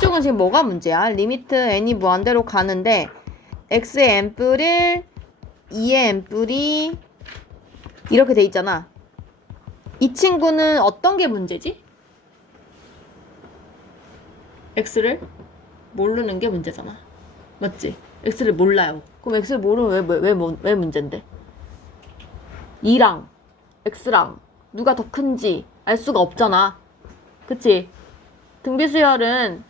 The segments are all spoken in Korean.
쪽은 지금 뭐가 문제야? 리미트 n이 무한대로 가는데 x의 n뿔 1, 2의 n뿔이 이렇게 돼 있잖아. 이 친구는 어떤 게 문제지? x를 모르는 게 문제잖아. 맞지? x를 몰라요. 그럼 x를 모르면 왜 문제인데? 2랑 x랑 누가 더 큰지 알 수가 없잖아. 그치? 등비수열은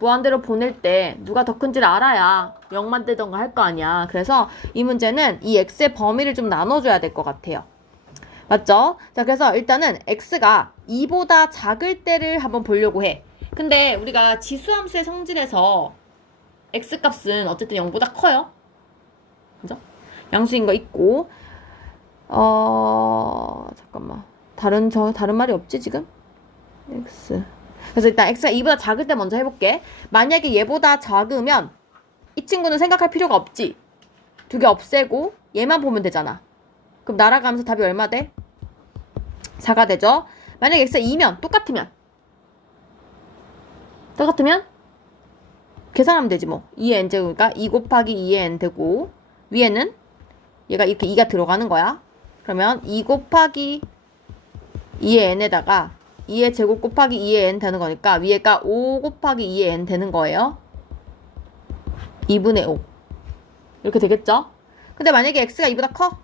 무한대로 보낼 때 누가 더 큰지를 알아야 0만 되던가 할 거 아니야. 그래서 이 문제는 이 x의 범위를 좀 나눠줘야 될 것 같아요. 맞죠? 자, 그래서 일단은 x가 2보다 작을 때를 한번 보려고 해. 근데 우리가 지수함수의 성질에서 x 값은 어쨌든 0보다 커요. 그죠? 양수인 거 있고 잠깐만. 다른 말이 없지 지금? x. 그래서 일단 x가 2보다 작을 때 먼저 해볼게. 만약에 얘보다 작으면 이 친구는 생각할 필요가 없지. 두 개 없애고 얘만 보면 되잖아. 그럼 날아가면서 답이 얼마 돼? 4가 되죠? 만약에 x가 2면 똑같으면 계산하면 되지 뭐. 2의 n제곱이니까 2 곱하기 2의 n 되고 위에는 얘가 이렇게 2가 들어가는 거야. 그러면 2 곱하기 2의 n에다가 2의 제곱 곱하기 2의 n 되는 거니까 위에가 5 곱하기 2의 n 되는 거예요. 2분의 5 이렇게 되겠죠? 근데 만약에 x가 2보다 커?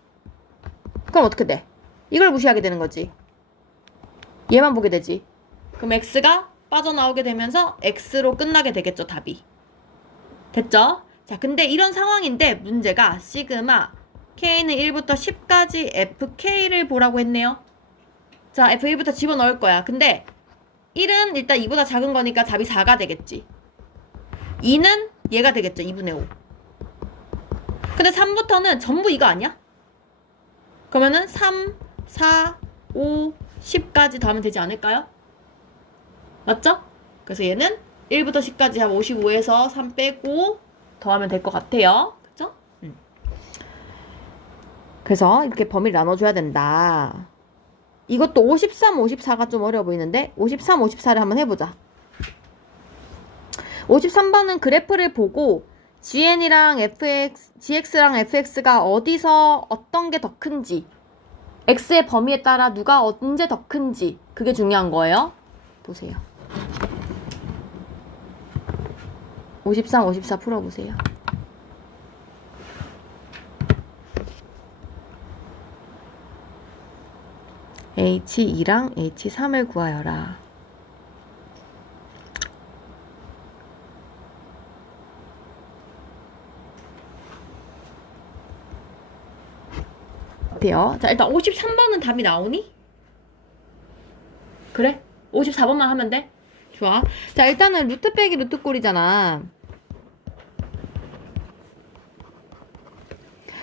그럼 어떻게 돼? 이걸 무시하게 되는 거지. 얘만 보게 되지. 그럼 x가 빠져나오게 되면서 x로 끝나게 되겠죠, 답이. 됐죠? 자, 근데 이런 상황인데 문제가 시그마 k는 1부터 10까지 fk를 보라고 했네요. 자, f1부터 집어넣을 거야. 근데 1은 일단 2보다 작은 거니까 답이 4가 되겠지. 2는 얘가 되겠죠, 2분의 5. 근데 3부터는 전부 이거 아니야? 그러면은 3, 4, 5, 10까지 더하면 되지 않을까요? 맞죠? 그래서 얘는 1부터 10까지 하면 55에서 3 빼고 더하면 될 것 같아요. 그쵸? 그래서 이렇게 범위를 나눠줘야 된다. 이것도 53, 54가 좀 어려워 보이는데 53, 54를 한번 해보자. 53번은 그래프를 보고 GN이랑 GX랑 FX가 어디서 어떤 게 더 큰지 X의 범위에 따라 누가 언제 더 큰지 그게 중요한 거예요. 보세요. 53, 54 풀어보세요. H2랑 H3을 구하여라. 돼요. 자, 일단 53번은 답이 나오니? 그래? 54번만 하면 돼? 좋아. 자, 일단은 루트 빼기 루트 꼴이잖아.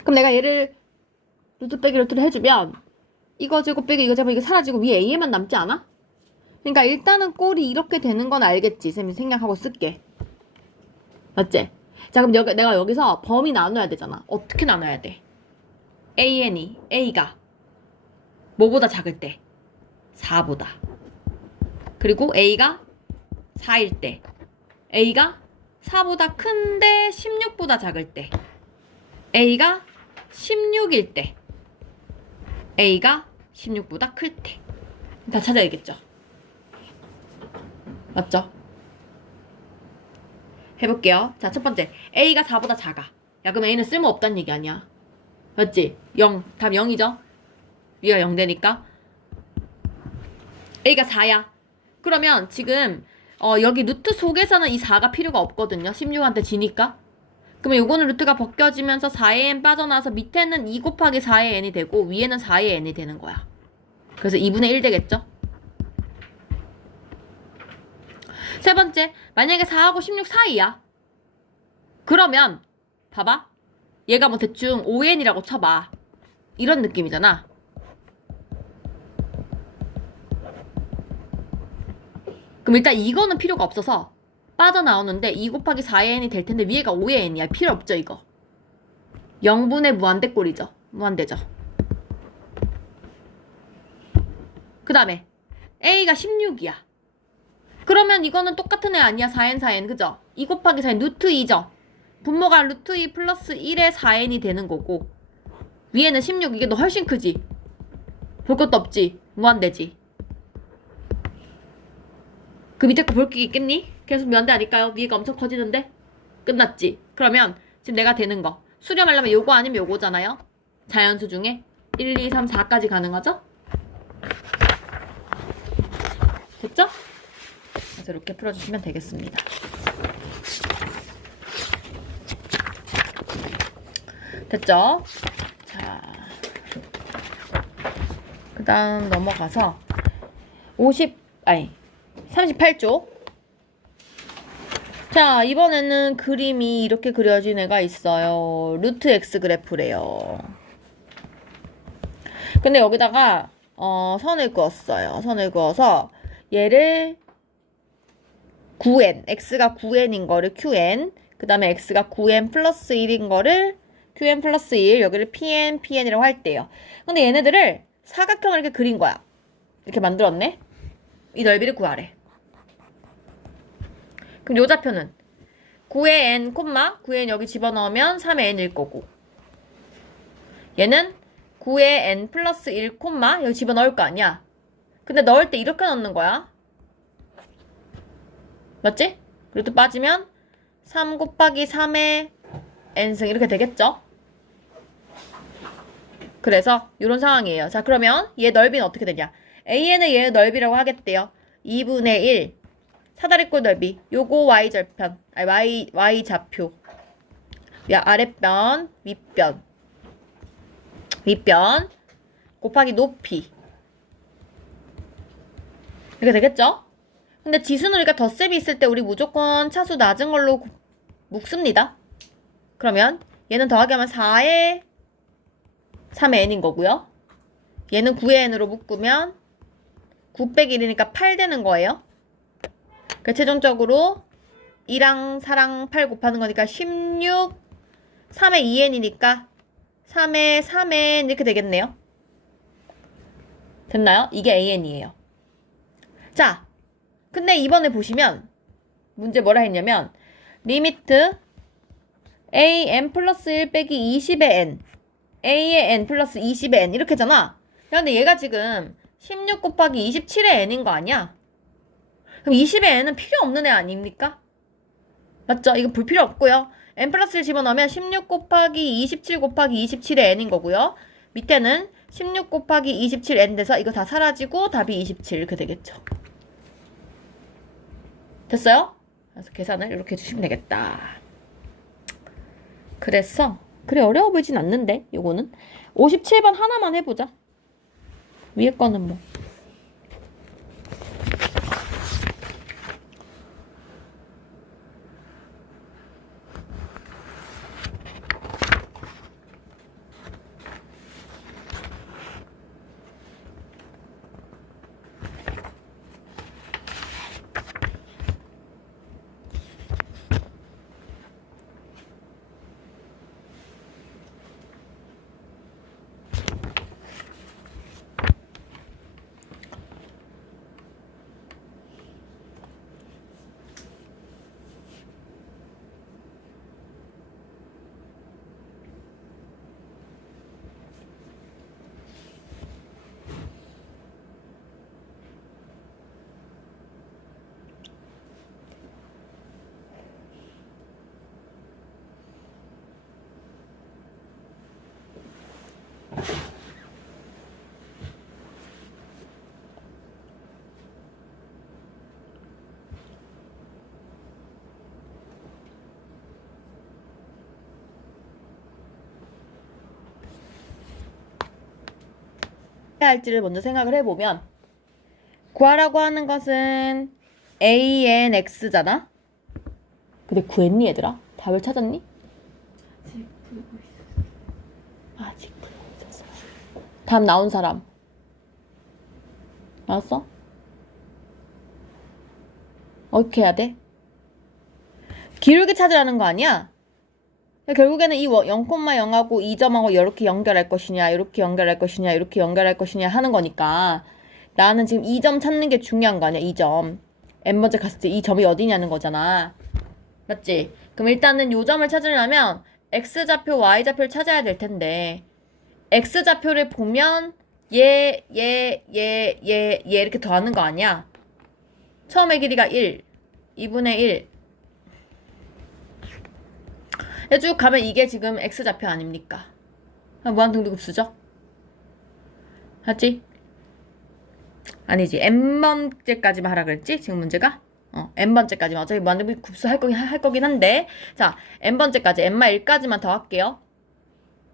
그럼 내가 얘를 루트 빼기 루트를 해주면 이거 제곱 빼기 이거 제곱 이게 사라지고 위에 a에만 남지 않아? 그러니까 일단은 꼴이 이렇게 되는 건 알겠지. 쌤이 생략하고 쓸게. 맞지? 자, 그럼 내가 여기서 범위 나눠야 되잖아. 어떻게 나눠야 돼? A가 뭐보다 작을 때? 4보다. 그리고 A가 4일 때. A가 4보다 큰데 16보다 작을 때. A가 16일 때. A가 16보다 클 때. 다 찾아야겠죠? 맞죠? 해볼게요. 자, 첫 번째. A가 4보다 작아. 야, 그럼 A는 쓸모없다는 얘기 아니야. 맞지? 0. 답 0이죠? 위가 0 되니까. A가 4야. 그러면 지금 여기 루트 속에서는 이 4가 필요가 없거든요. 16한테 지니까. 그러면 요거는 루트가 벗겨지면서 4의 n 빠져나와서 밑에는 2 곱하기 4의 n이 되고 위에는 4의 n이 되는 거야. 그래서 2분의 1 되겠죠? 세 번째, 만약에 4하고 16 사이야. 그러면 봐봐. 얘가 뭐 대충 5n이라고 쳐봐. 이런 느낌이잖아. 그럼 일단 이거는 필요가 없어서 빠져나오는데 2 곱하기 4의 n이 될 텐데 위에가 5의 n이야. 필요 없죠 이거. 0분의 무한대 꼴이죠. 무한대죠. 그 다음에 A가 16이야. 그러면 이거는 똑같은 애 아니야? 4n 4n 그죠? 2 곱하기 4n 루트 2죠? 분모가 루트 2 플러스 1의 4n이 되는 거고 위에는 16 이게 너 훨씬 크지? 볼 것도 없지? 무한대지? 그 밑에 거 볼 게 있겠니? 계속 무한대 아닐까요? 위에가 엄청 커지는데? 끝났지? 그러면 지금 내가 되는 거 수렴하려면 요거 아니면 요거잖아요? 자연수 중에 1, 2, 3, 4까지 가능하죠? 됐죠? 그래서 이렇게 풀어주시면 되겠습니다. 됐죠? 자, 그 다음 넘어가서 38쪽. 자, 이번에는 그림이 이렇게 그려진 애가 있어요. 루트 X 그래프래요. 근데 여기다가 선을 그었어요. 선을 그어서 얘를 9n, x가 9n인 거를 qn, 그 다음에 x가 9n 플러스 1인 거를 qn 플러스 1, 여기를 pn이라고 할때요. 근데 얘네들을 사각형을 이렇게 그린 거야. 이렇게 만들었네. 이 넓이를 구하래. 그럼 요 좌표는 9의 n, 9의 n 여기 집어넣으면 3의 n일 거고 얘는 9의 n 플러스 1, 여기 집어넣을 거 아니야. 근데 넣을 때 이렇게 넣는 거야. 맞지? 그리고 또 빠지면 3 곱하기 3의 n승 이렇게 되겠죠? 그래서 이런 상황이에요. 자, 그러면 얘 넓이는 어떻게 되냐? AN을 얘의 넓이라고 하겠대요. 2분의 1 사다리꼴 넓이 요거 y절편 아니 y좌표 야 아랫변 윗변 곱하기 높이 이렇게 되겠죠? 근데 지수는 우리가 덧셈이 있을 때 우리 무조건 차수 낮은 걸로 묶습니다. 그러면 얘는 더하기 하면 4의 3의 n인 거고요. 얘는 9의 n으로 묶으면 9 빼기 1이니까 8 되는 거예요. 그러니까 최종적으로 2랑 4랑 8 곱하는 거니까 16, 3의 2n이니까 3의 3n 이렇게 되겠네요. 됐나요? 이게 an이에요. 자, 근데 이번에 보시면 문제 뭐라 했냐면 리미트 an 플러스 1 빼기 20의 n a의 n 플러스 20의 n 이렇게 잖아. 근데 얘가 지금 16 곱하기 27의 n인 거 아니야? 그럼 20의 n은 필요 없는 애 아닙니까? 맞죠? 이거 볼 필요 없고요. n 플러스 1 집어넣으면 16 곱하기 27 곱하기 27의 n인 거고요. 밑에는 16 곱하기 27n 돼서 이거 다 사라지고 답이 27 이렇게 되겠죠. 됐어요? 그래서 계산을 이렇게 해주시면 되겠다. 그래서 그래 어려워 보이진 않는데 요거는 57번 하나만 해보자. 위에 거는 뭐 해야 할지를 먼저 생각을 해보면 구하라고 하는 것은 ANX잖아? 근데 구했니 얘들아? 답을 찾았니? 아직 풀고 있었어. 답 나온 사람 나왔어? 어떻게 해야 돼? 기울기 찾으라는 거 아니야? 결국에는 이 0,0하고 2점하고 이렇게 연결할 것이냐 이렇게 연결할 것이냐 이렇게 연결할 것이냐 하는 거니까 나는 지금 2점 찾는 게 중요한 거 아니야. 2점 n번째 갔을 때 이 점이 어디냐는 거잖아. 맞지? 그럼 일단은 요 점을 찾으려면 x좌표, y좌표를 찾아야 될 텐데 x좌표를 보면 얘 이렇게 더하는 거 아니야? 처음의 길이가 1, 2분의 1. 쭉 가면 이게 지금 x좌표 아닙니까? 무한등비급수죠? 맞지? 아니지. n번째까지만 하라 그랬지? 지금 문제가? n번째까지만. 어차피 무한등비급수 할 거긴 한데. 자, n번째까지, n-1까지만 더 할게요.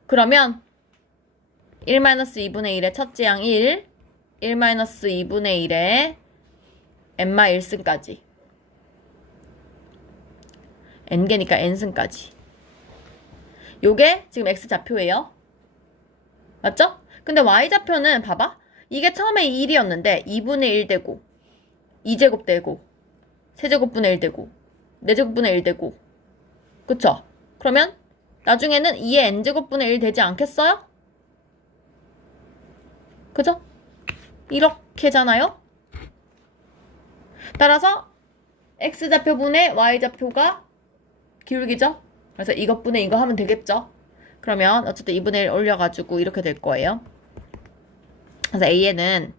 그러면 1-2분의 1의 첫째 양 1, 1-2분의 1의 n-1승까지. n개니까 n승까지. 요게 지금 x좌표예요. 맞죠? 근데 y좌표는 봐봐. 이게 처음에 1이었는데 2분의 1 되고 2제곱 되고 세제곱분의 1 되고 4제곱분의 1 되고 그쵸? 그러면 나중에는 2의 n제곱분의 1 되지 않겠어요? 그죠? 이렇게잖아요? 따라서 x좌표분의 y좌표가 기울기죠? 그래서 이것분의 이거 하면 되겠죠? 그러면 어쨌든 2분의 1 올려가지고 이렇게 될 거예요. 그래서 A에는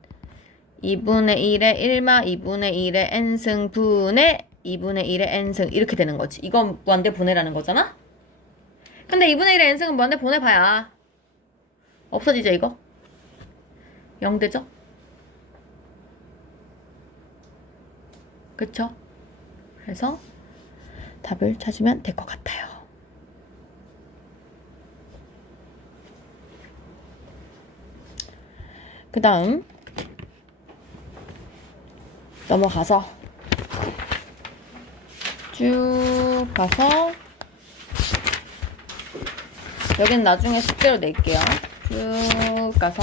2분의 1의 1마 2분의 1의 n승 분의 2분의 1의 n승 이렇게 되는 거지. 이건 무한대 보내라는 거잖아? 근데 2분의 1의 n승은 무한대 보내봐야 없어지죠 이거? 0 되죠? 그쵸? 그래서 답을 찾으면 될 것 같아요. 그 다음 넘어가서 쭉 가서 여긴 나중에 숙제로 낼게요. 쭉 가서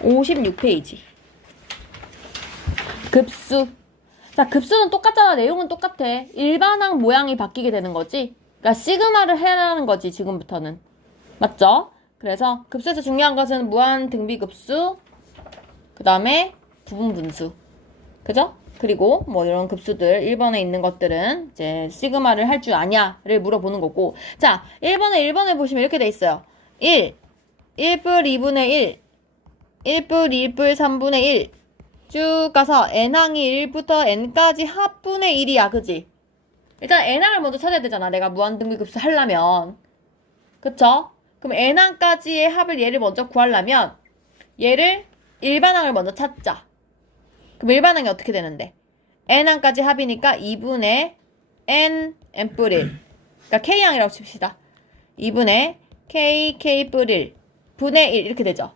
56페이지 급수. 자, 급수는 똑같잖아. 내용은 똑같아. 일반항 모양이 바뀌게 되는 거지. 그러니까 시그마를 해라는 거지 지금부터는. 맞죠? 그래서 급수에서 중요한 것은 무한 등비급수, 그 다음에 부분분수. 그죠? 그리고 뭐 이런 급수들 1번에 있는 것들은 이제 시그마를 할 줄 아냐를 물어보는 거고. 자, 1번에 보시면 이렇게 돼 있어요. 1, 1뿔 2분의 1, 1뿔 2뿔 3분의 1. 쭉 가서 n항이 1부터 n까지 합분의 1이야. 그지? 일단 n항을 먼저 찾아야 되잖아. 내가 무한등비급수 하려면. 그쵸? 그럼 n항까지의 합을 얘를 먼저 구하려면 얘를 일반항을 먼저 찾자. 그럼 일반항이 어떻게 되는데? n항까지 합이니까 2분의 n뿔 1. 그러니까 k항이라고 칩시다. 2분의 k 뿔 1 분의 1 이렇게 되죠.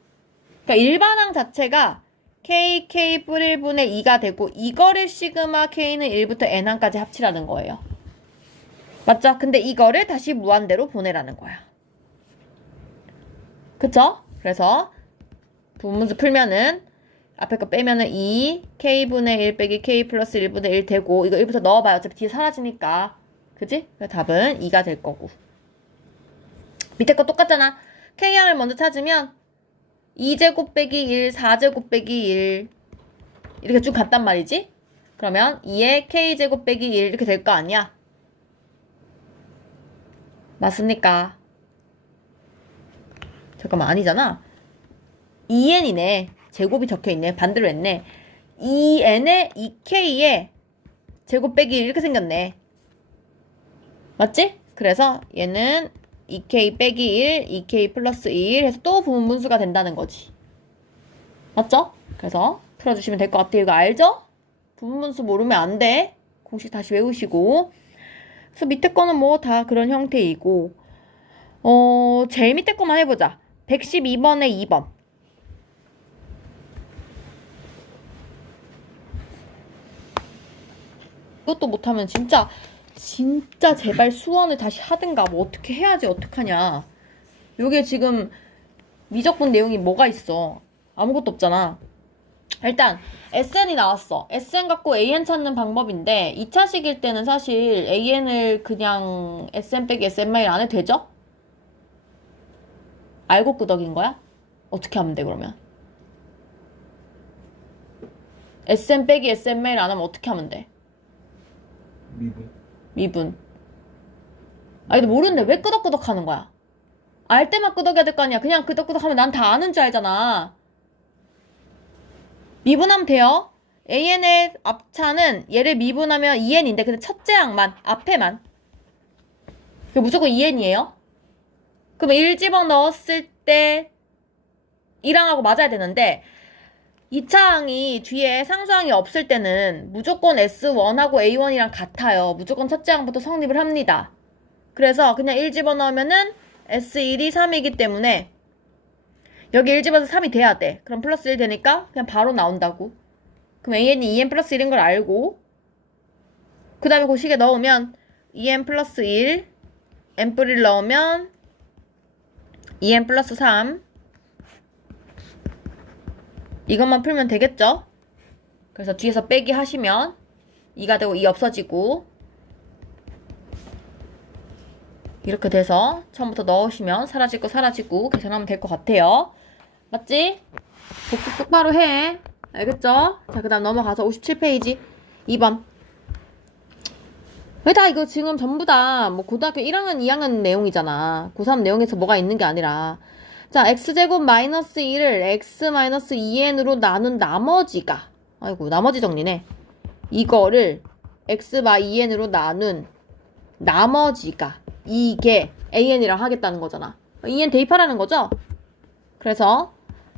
그러니까 일반항 자체가 k 뿔 1분의 2가 되고 이거를 시그마 k는 1부터 n항까지 합치라는 거예요. 맞죠? 근데 이거를 다시 무한대로 보내라는 거야. 그쵸? 그래서 분문수 풀면은 앞에 거 빼면은 2 k분의 1 빼기 k 플러스 1분의 1 되고 이거 1부터 넣어봐요. 어차피 뒤에 사라지니까. 그치? 그래서 답은 2가 될 거고. 밑에 거 똑같잖아. k항을 먼저 찾으면 2제곱 빼기 1, 4제곱 빼기 1 이렇게 쭉 갔단 말이지? 그러면 2의 k제곱 빼기 1 이렇게 될 거 아니야? 맞습니까? 잠깐만 아니잖아. 2n이네. 제곱이 적혀있네. 반대로 했네. 2n에 2k에 제곱 빼기 1 이렇게 생겼네. 맞지? 그래서 얘는 2k 빼기 1, 2k 플러스 1 해서 또 부분분수가 된다는 거지. 맞죠? 그래서 풀어주시면 될 것 같아요. 이거 알죠? 부분분수 모르면 안 돼. 공식 다시 외우시고. 그래서 밑에 거는 뭐 다 그런 형태이고 제일 밑에 거만 해보자. 112번에 2번. 이것도 못하면 진짜 제발 수원을 다시 하든가 뭐 어떻게 해야지 어떡하냐. 요게 지금 미적분 내용이 뭐가 있어. 아무것도 없잖아. 일단 SN이 나왔어. SN 갖고 AN 찾는 방법인데 2차식일 때는 사실 AN을 그냥 SN 빼기 SN 마일 안 해도 되죠? 알고 끄덕인 거야? 어떻게 하면 돼 그러면? SM 빼기 SML 안 하면 어떻게 하면 돼? 미분. 아, 근데 모르는데 왜 끄덕끄덕 하는 거야? 알 때만 끄덕여야 될 거 아니야. 그냥 끄덕끄덕 하면 난 다 아는 줄 알잖아. 미분하면 돼요. AN의 앞차는 얘를 미분하면 2N인데 근데 첫째 항만, 앞에만. 무조건 2N이에요. 그러면 1 집어넣었을 때 1항하고 맞아야 되는데 2차 항이 뒤에 상수항이 없을 때는 무조건 S1하고 A1이랑 같아요. 무조건 첫째 항부터 성립을 합니다. 그래서 그냥 1 집어넣으면은 S1이 3이기 때문에 여기 1 집어서 3이 돼야 돼. 그럼 플러스 1 되니까 그냥 바로 나온다고. 그럼 AN이 2N 플러스 1인 걸 알고 그 다음에 그 식에 넣으면 2N 플러스 1 N뿌리를 넣으면 2N 플러스 3 이것만 풀면 되겠죠? 그래서 뒤에서 빼기 하시면 2가 되고 2 없어지고 이렇게 돼서 처음부터 넣으시면 사라질 거 사라지고 계산하면 될 것 같아요. 맞지? 복습 똑바로 해. 알겠죠? 자, 그 다음 넘어가서 57페이지 2번. 왜 다 이거 지금 전부 다 뭐 고등학교 1학년, 2학년 내용이잖아. 고3 내용에서 뭐가 있는 게 아니라. 자, x제곱 마이너스 1을 x 마이너스 2n으로 나눈 나머지가, 아이고, 나머지 정리네. 이거를 x 마 2n으로 나눈 나머지가 이게 an이랑 하겠다는 거잖아. 2n 대입하라는 거죠? 그래서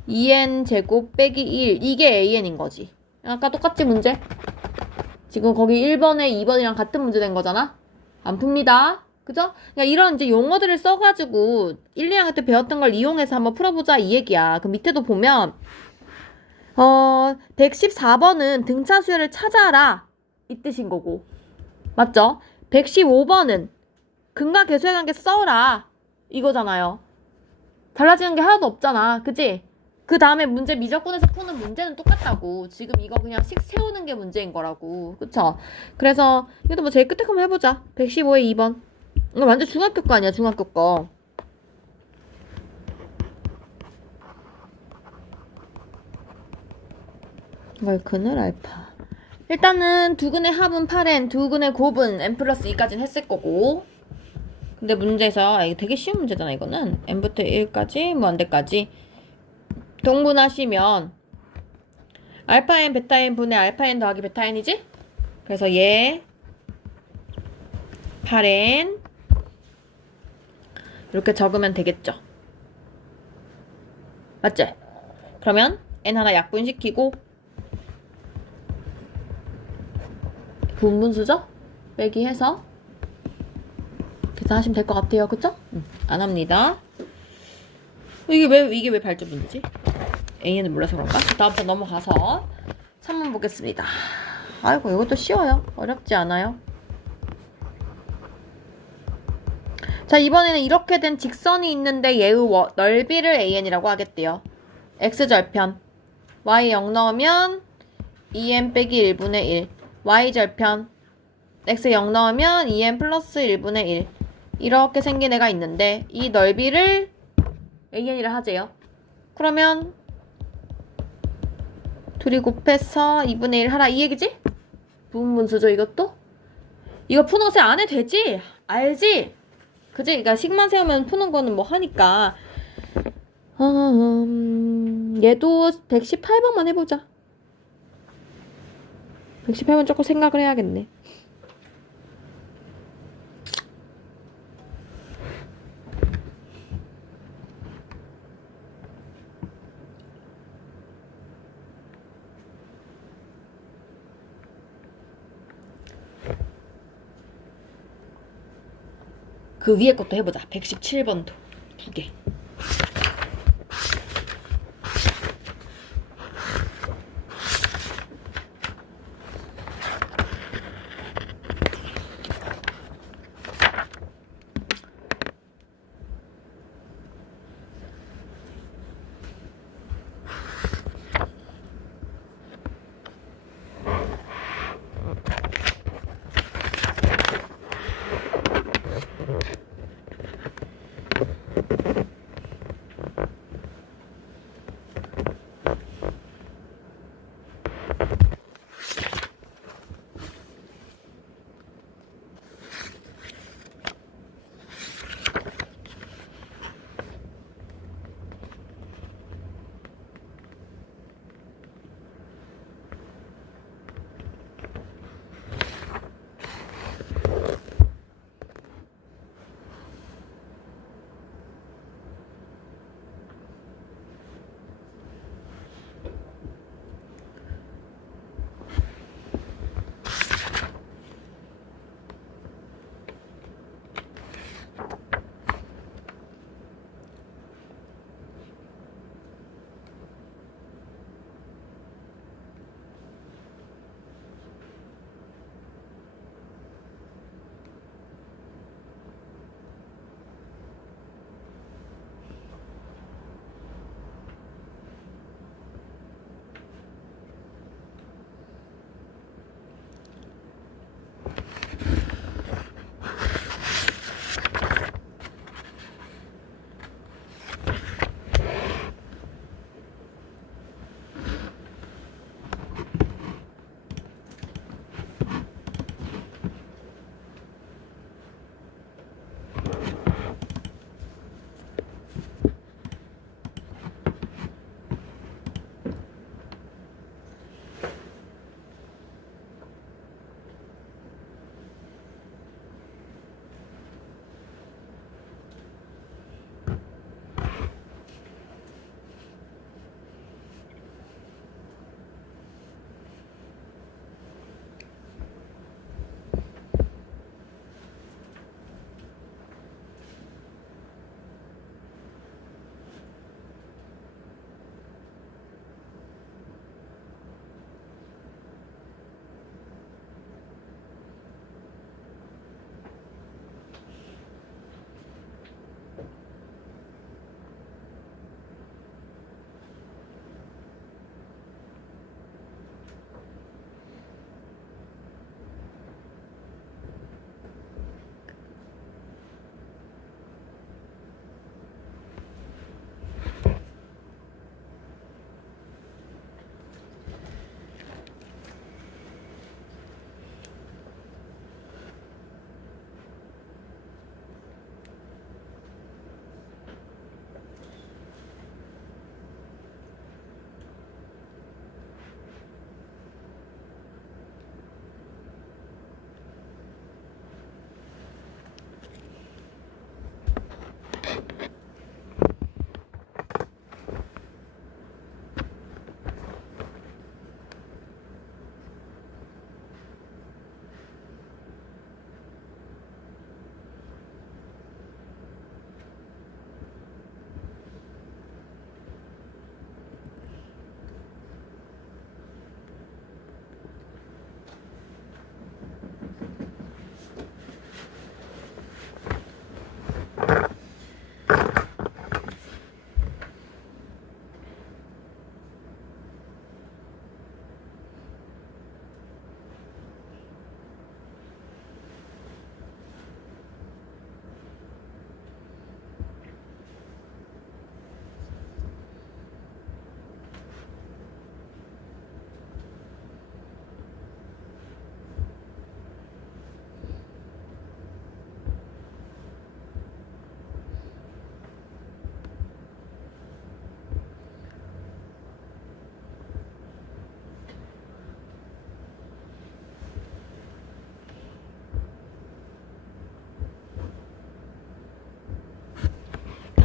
2n 제곱 빼기 1 이게 an인 거지. 아까 똑같지 문제? 지금 거기 1번에 2번이랑 같은 문제 된 거잖아? 안 풉니다. 그죠? 그러니까 이런 이제 용어들을 써가지고 1, 2학년 때 배웠던 걸 이용해서 한번 풀어보자 이 얘기야. 그 밑에도 보면 114번은 등차 수열을 찾아라 이 뜻인 거고 맞죠? 115번은 근과 계수의 관계 써라 이거잖아요. 달라지는 게 하나도 없잖아. 그치? 그 다음에 문제 미적분에서 푸는 문제는 똑같다고. 지금 이거 그냥 식 세우는 게 문제인 거라고. 그쵸? 그래서 이것도 뭐 제일 끝에 한번 해보자. 115에 2번. 이거 완전 중학교 거 아니야, 중학교 거. 월크는 알파. 일단은 두근의 합은 8n, 두근의 곱은 n 플러스 2까지는 했을 거고. 근데 문제에서, 이거 되게 쉬운 문제잖아, 이거는. n부터 1까지, 뭐 안돼까지. 동분하시면 알파 n, 베타 n 분의 알파 n 더하기 베타 n이지? 그래서 얘 8n 이렇게 적으면 되겠죠. 맞지? 그러면 n 하나 약분시키고 분분수죠? 빼기 해서 계산하시면 될 것 같아요. 그쵸? 안 합니다. 이게 왜 발전 문제지? A는 몰라서 그런가? 다음부터 넘어가서 3번 보겠습니다. 아이고 이것도 쉬워요. 어렵지 않아요. 자, 이번에는 이렇게 된 직선이 있는데 얘의 넓이를 AN이라고 하겠대요. X절편 Y 0 넣으면 2n 빼기 1분의 1 Y절편 X 0 넣으면 2n 플러스 1분의 1 이렇게 생긴 애가 있는데 이 넓이를 AN이라 하재요. 그러면 둘이 곱해서 2분의 1 하라 이 얘기지? 부분분수죠 이것도? 이거 푸는 거 안 해도 되지? 알지? 그지? 그러니까 식만 세우면 푸는 거는 뭐 하니까 얘도 118번만 해보자. 118번 조금 생각을 해야겠네. 그 위에 것도 해보자. 117번도 2개.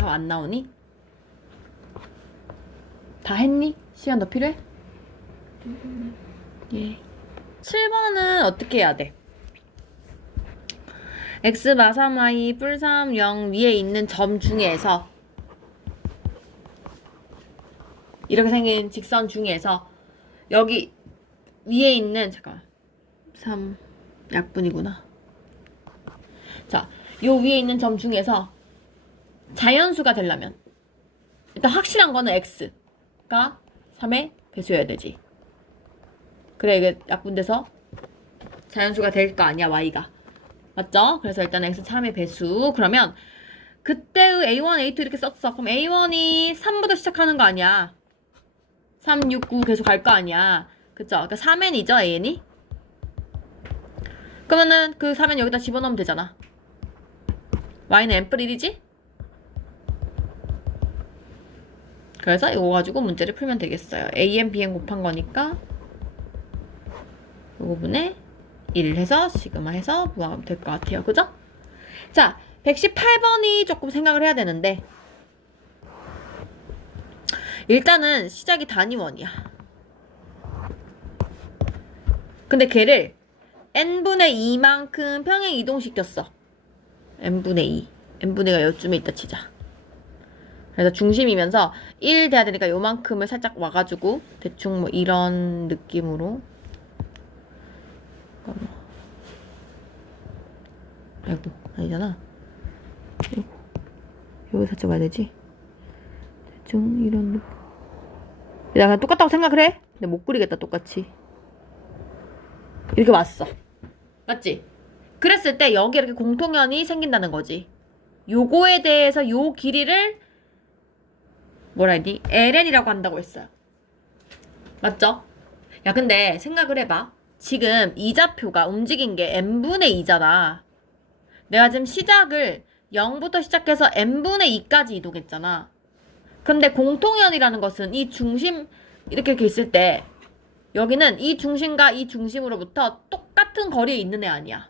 답 안 나오니? 다 했니? 시간 더 필요해? 예. 7번은 어떻게 해야 돼? x 마삼 y 뿔3 0 위에 있는 점 중에서 이렇게 생긴 직선 중에서 여기 위에 있는 잠깐만 3 약분이구나. 자, 요 위에 있는 점 중에서 자연수가 되려면 일단 확실한 거는 x가 3의 배수여야 되지. 그래 이게 약분돼서 자연수가 될 거 아니야 y가. 맞죠? 그래서 일단 x 3의 배수. 그러면 그때의 a1, a2 이렇게 썼어. 그럼 a1이 3부터 시작하는 거 아니야. 3, 6, 9 계속 갈 거 아니야. 그쵸? 그러니까 3n이죠 an이. 그러면은 그 3n 여기다 집어넣으면 되잖아. y는 n+1이지? 그래서 이거 가지고 문제를 풀면 되겠어요. an, bn 곱한 거니까 이 부분에 1 해서 시그마 해서 무화하면 될 것 같아요. 그죠? 자, 118번이 조금 생각을 해야 되는데 일단은 시작이 단위원이야. 근데 걔를 n분의 2만큼 평행 이동시켰어. n분의 2. n분의 2가 요쯤에 있다 치자. 그래서 중심이면서 1 돼야 되니까 요만큼을 살짝 와가지고 대충 뭐 이런 느낌으로 아이고 아니잖아. 여기 살짝 와야 되지. 대충 이런 느낌. 나 그냥 똑같다고 생각을 해. 근데 못 그리겠다 똑같이. 이렇게 왔어. 맞지? 그랬을 때 여기 이렇게 공통연이 생긴다는 거지. 요거에 대해서 요 길이를 뭐라 했니? ln이라고 한다고 했어요. 맞죠? 야 근데 생각을 해봐. 지금 이좌표가 움직인 게 n분의 2잖아. 내가 지금 시작을 0부터 시작해서 n분의 2까지 이동했잖아. 근데 공통연이라는 것은 이 중심 이렇게 있을 때 여기는 이 중심과 이 중심으로부터 똑같은 거리에 있는 애 아니야.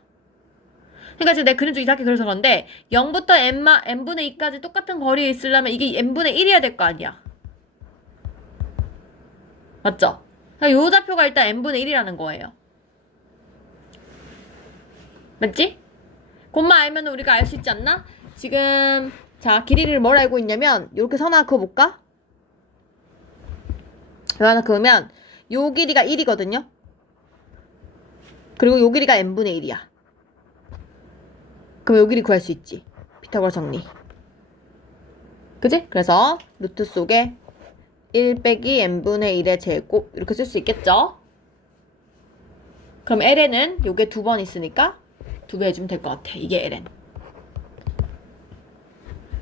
그러니까 지금 내가 그림 좀 이상하게 그려서 그런데 0부터 n분의 2까지 똑같은 거리에 있으려면 이게 n분의 1이어야 될 거 아니야. 맞죠? 그러니까 요 좌표가 일단 n분의 1이라는 거예요. 맞지? 그것만 알면 우리가 알 수 있지 않나? 지금 자 길이를 뭘 알고 있냐면 이렇게 선 하나 그어볼까? 선 하나 그으면 요 길이가 1이거든요. 그리고 요 길이가 n분의 1이야. 그럼 요 길이 구할 수 있지. 피타고라 정리. 그지? 그래서 루트 속에 1 빼기 n분의 1의 제곱 이렇게 쓸 수 있겠죠? 그럼 ln은 요게 2번 있으니까 2배 해주면 될 것 같아. 이게 ln.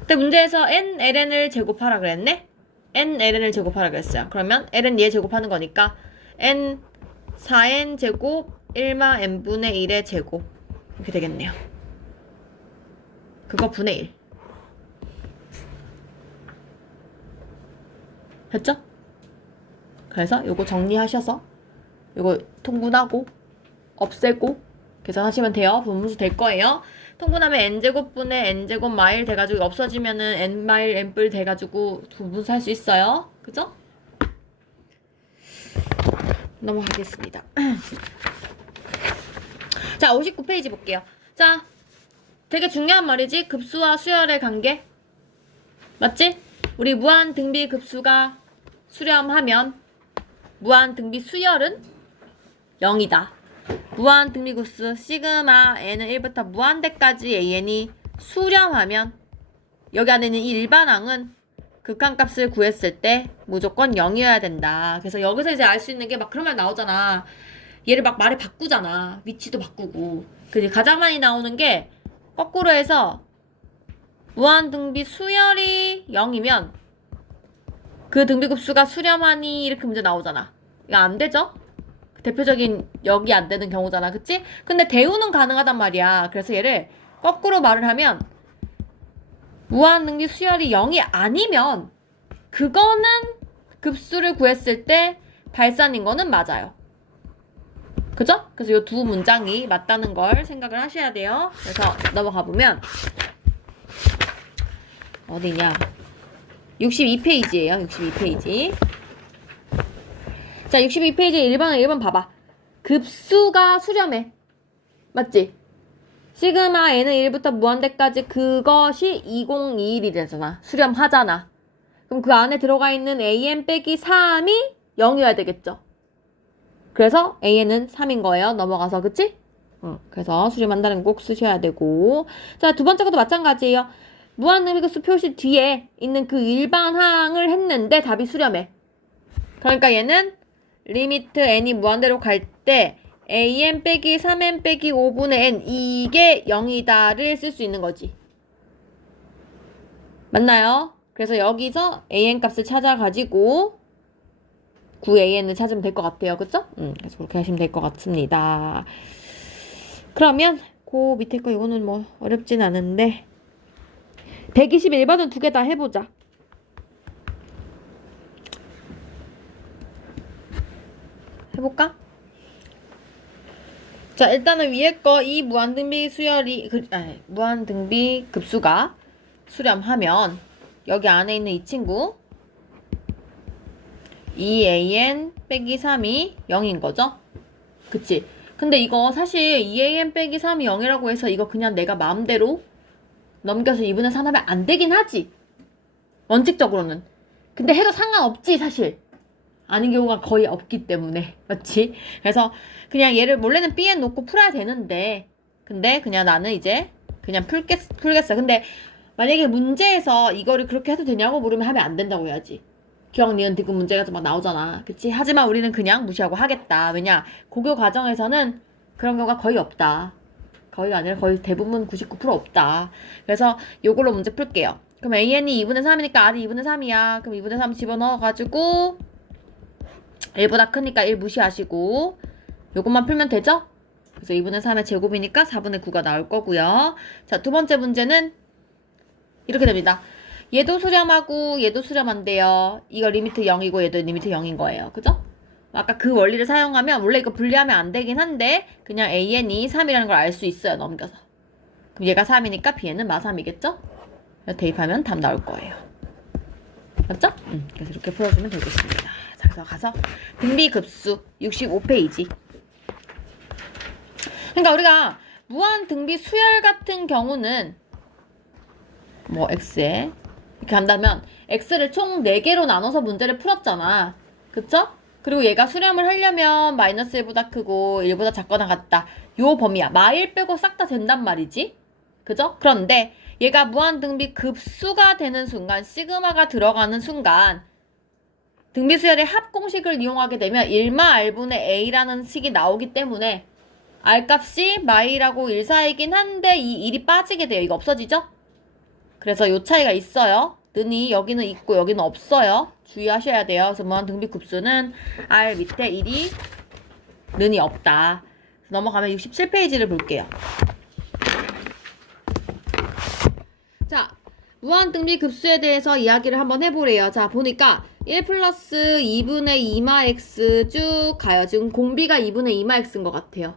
근데 문제에서 nln을 제곱하라 그랬네? nln을 제곱하라 그랬어요. 그러면 ln 얘 제곱하는 거니까 n 4n 제곱 1마 n분의 1의 제곱 이렇게 되겠네요. 그거 분의 1. 됐죠? 그래서 요거 정리하셔서 요거 통분하고 없애고 계산하시면 돼요. 분분수 될 거예요. 통분하면 n제곱분의 n제곱 마일 돼가지고 없어지면은 n마일 n뿔 돼가지고 분분수 할 수 있어요. 그죠? 넘어가겠습니다. 자, 59페이지 볼게요. 자, 되게 중요한 말이지. 급수와 수열의 관계. 맞지? 우리 무한등비 급수가 수렴하면 무한등비 수열은 0이다. 무한등비 급수 시그마 n은 1부터 무한대까지 an이 수렴하면 여기 안에 있는 이 일반항은 극한값을 구했을 때 무조건 0이어야 된다. 그래서 여기서 이제 알 수 있는 게 막 그런 말 나오잖아. 얘를 막 말을 바꾸잖아. 위치도 바꾸고. 그지? 가장 많이 나오는 게 거꾸로 해서 무한등비 수열이 0이면 그 등비급수가 수렴하니 이렇게 문제 나오잖아. 이거 안 되죠? 대표적인 여기 안 되는 경우잖아. 그치? 근데 대우는 가능하단 말이야. 그래서 얘를 거꾸로 말을 하면 무한등비 수열이 0이 아니면 그거는 급수를 구했을 때 발산인 거는 맞아요. 그죠? 그래서 이 두 문장이 맞다는 걸 생각을 하셔야 돼요. 그래서 넘어가 보면 어디냐? 62페이지예요. 62페이지. 자, 62페이지 1번 봐봐. 급수가 수렴해. 맞지? 시그마 n은 1부터 무한대까지 그것이 2021이잖아. 수렴하잖아. 그럼 그 안에 들어가 있는 an 빼기 3이 0이어야 되겠죠. 그래서 an은 3인 거예요. 넘어가서, 그치? 그래서 수렴한다는 거 꼭 쓰셔야 되고. 자, 두 번째 것도 마찬가지예요. 무한등비급수 표시 뒤에 있는 그 일반항을 했는데 답이 수렴해. 그러니까 얘는 리미트 n이 무한대로 갈 때 an 빼기 3n 빼기 5분의 n 이게 0이다를 쓸 수 있는 거지. 맞나요? 그래서 여기서 an 값을 찾아가지고 9an을 찾으면 될 것 같아요. 그쵸? 그래서 그렇게 하시면 될 것 같습니다. 그러면 그 밑에 거 이거는 뭐 어렵진 않은데 121번은 두 개 다 해보자. 해볼까? 자, 일단은 위에 거 이 무한등비 수열이 무한등비 급수가 수렴하면 여기 안에 있는 이 친구 2an 빼기 3이 0인 거죠? 그치? 근데 이거 사실 2an 빼기 3이 0이라고 해서 이거 그냥 내가 마음대로 넘겨서 2분의 3 하면 안 되긴 하지. 원칙적으로는. 근데 해도 상관없지, 사실. 아닌 경우가 거의 없기 때문에. 맞지? 그래서 그냥 얘를 원래는 bn 놓고 풀어야 되는데 근데 그냥 나는 이제 그냥 풀겠어. 근데 만약에 문제에서 이거를 그렇게 해도 되냐고 물으면 하면 안 된다고 해야지. 기억, 니은, 디귿 문제가 막 나오잖아. 그치? 하지만 우리는 그냥 무시하고 하겠다. 왜냐? 고교 과정에서는 그런 경우가 거의 없다. 거의가 아니라 거의 대부분 99% 없다. 그래서 요걸로 문제 풀게요. 그럼 an이 2분의 3이니까 r이 2분의 3이야. 그럼 2분의 3 집어넣어가지고 1보다 크니까 1 무시하시고 요것만 풀면 되죠? 그래서 2분의 3의 제곱이니까 4분의 9가 나올 거고요. 자, 두 번째 문제는 이렇게 됩니다. 얘도 수렴하고 얘도 수렴한대요. 이거 리미트 0이고 얘도 리미트 0인 거예요. 그죠? 아까 그 원리를 사용하면 원래 이거 분리하면 안 되긴 한데 그냥 an이 3이라는 걸 알 수 있어요. 넘겨서. 그럼 얘가 3이니까 bn은 마3이겠죠? 대입하면 답 나올 거예요. 맞죠? 그래서 이렇게 풀어주면 되겠습니다. 자, 그래서 가서 등비급수 65페이지. 그러니까 우리가 무한 등비 수열 같은 경우는 뭐 x에 이렇게 한다면 x를 총 4개로 나눠서 문제를 풀었잖아. 그쵸? 그리고 얘가 수렴을 하려면 마이너스 1보다 크고 1보다 작거나 같다. 요 범위야. 마1 빼고 싹 다 된단 말이지. 그죠? 그런데 얘가 무한등비 급수가 되는 순간, 시그마가 들어가는 순간 등비수열의 합공식을 이용하게 되면 1마 r분의 a라는 식이 나오기 때문에 r값이 마이라고 1 사이긴 한데 이 1이 빠지게 돼요. 이거 없어지죠? 그래서 요 차이가 있어요. 는이 여기는 있고 여기는 없어요. 주의하셔야 돼요. 그래서 무한등비 급수는 r 밑에 1이 는이 없다. 넘어가면 67페이지를 볼게요. 자, 무한등비 급수에 대해서 이야기를 한번 해보래요. 자, 보니까 1 플러스 2분의 2마 x 쭉 가요. 지금 공비가 2분의 2마 x인 것 같아요.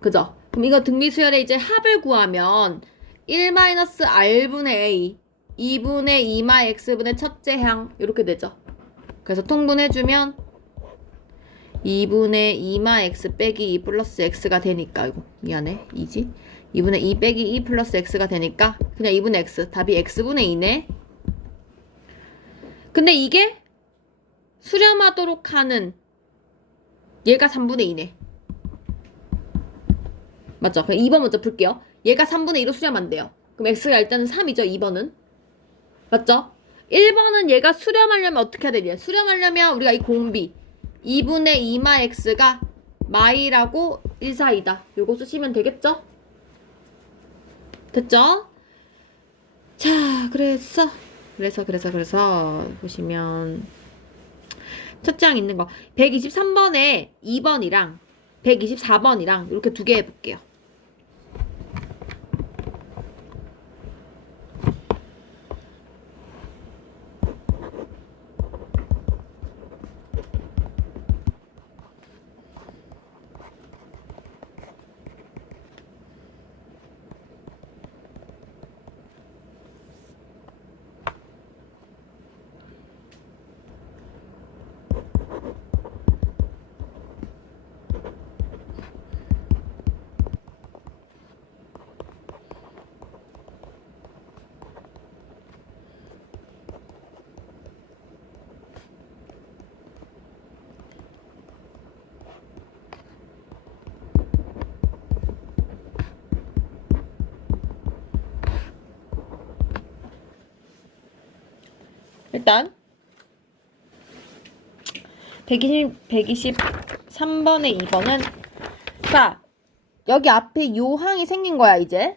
그죠? 그럼 이거 등비수열의 이제 합을 구하면 1 마이너스 r분의 a 2분의 2마 x분의 첫째 항 이렇게 되죠. 그래서 통분해주면 2분의 2마 x 빼기 2 플러스 x가 되니까 이거 미안해 2지 2분의 2 빼기 2 플러스 x가 되니까 그냥 2분의 x 답이 x분의 2네. 근데 이게 수렴하도록 하는 얘가 3분의 2네. 맞죠? 그럼 2번 먼저 풀게요. 얘가 3분의 2로 수렴한대요. 그럼 x가 일단은 3이죠. 2번은. 맞죠? 1번은 얘가 수렴하려면 어떻게 해야 되냐? 수렴하려면 우리가 이 공비 2분의 2마 x가 마이라고 1 사이다. 요거 쓰시면 되겠죠? 됐죠? 자, 그래서 보시면 첫째 항 있는 거 123번에 2번이랑 124번이랑 이렇게 두 개 해볼게요. 일단 123번에 2번은 자 여기 앞에 요 항이 생긴 거야 이제.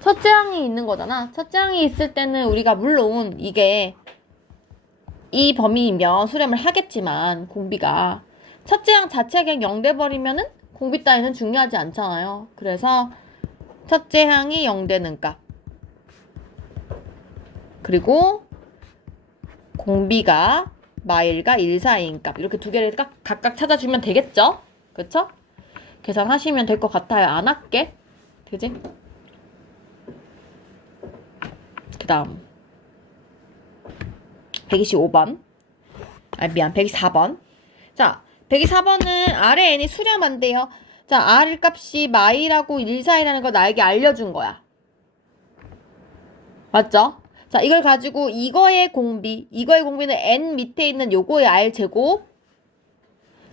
첫째 항이 있는 거잖아. 첫째 항이 있을 때는 우리가 물론 이게 이 범위이면 수렴을 하겠지만 공비가 첫째 항 자체가 그냥 0 돼버리면은 공비 따위는 중요하지 않잖아요. 그래서 첫째 항이 0 되는 값 그리고 공비가 마일과 1 사이인 값 이렇게 두 개를 각각 찾아주면 되겠죠? 그쵸? 계산하시면 될 것 같아요. 안 할게. 그지? 그 다음 125번 미안 124번 자 124번은 아래 n이 수렴한대요. 자 r 값이 마일하고 1 사이라는 거 나에게 알려준 거야. 맞죠? 자 이걸 가지고 이거의 공비는 n 밑에 있는 요거의 r 제곱.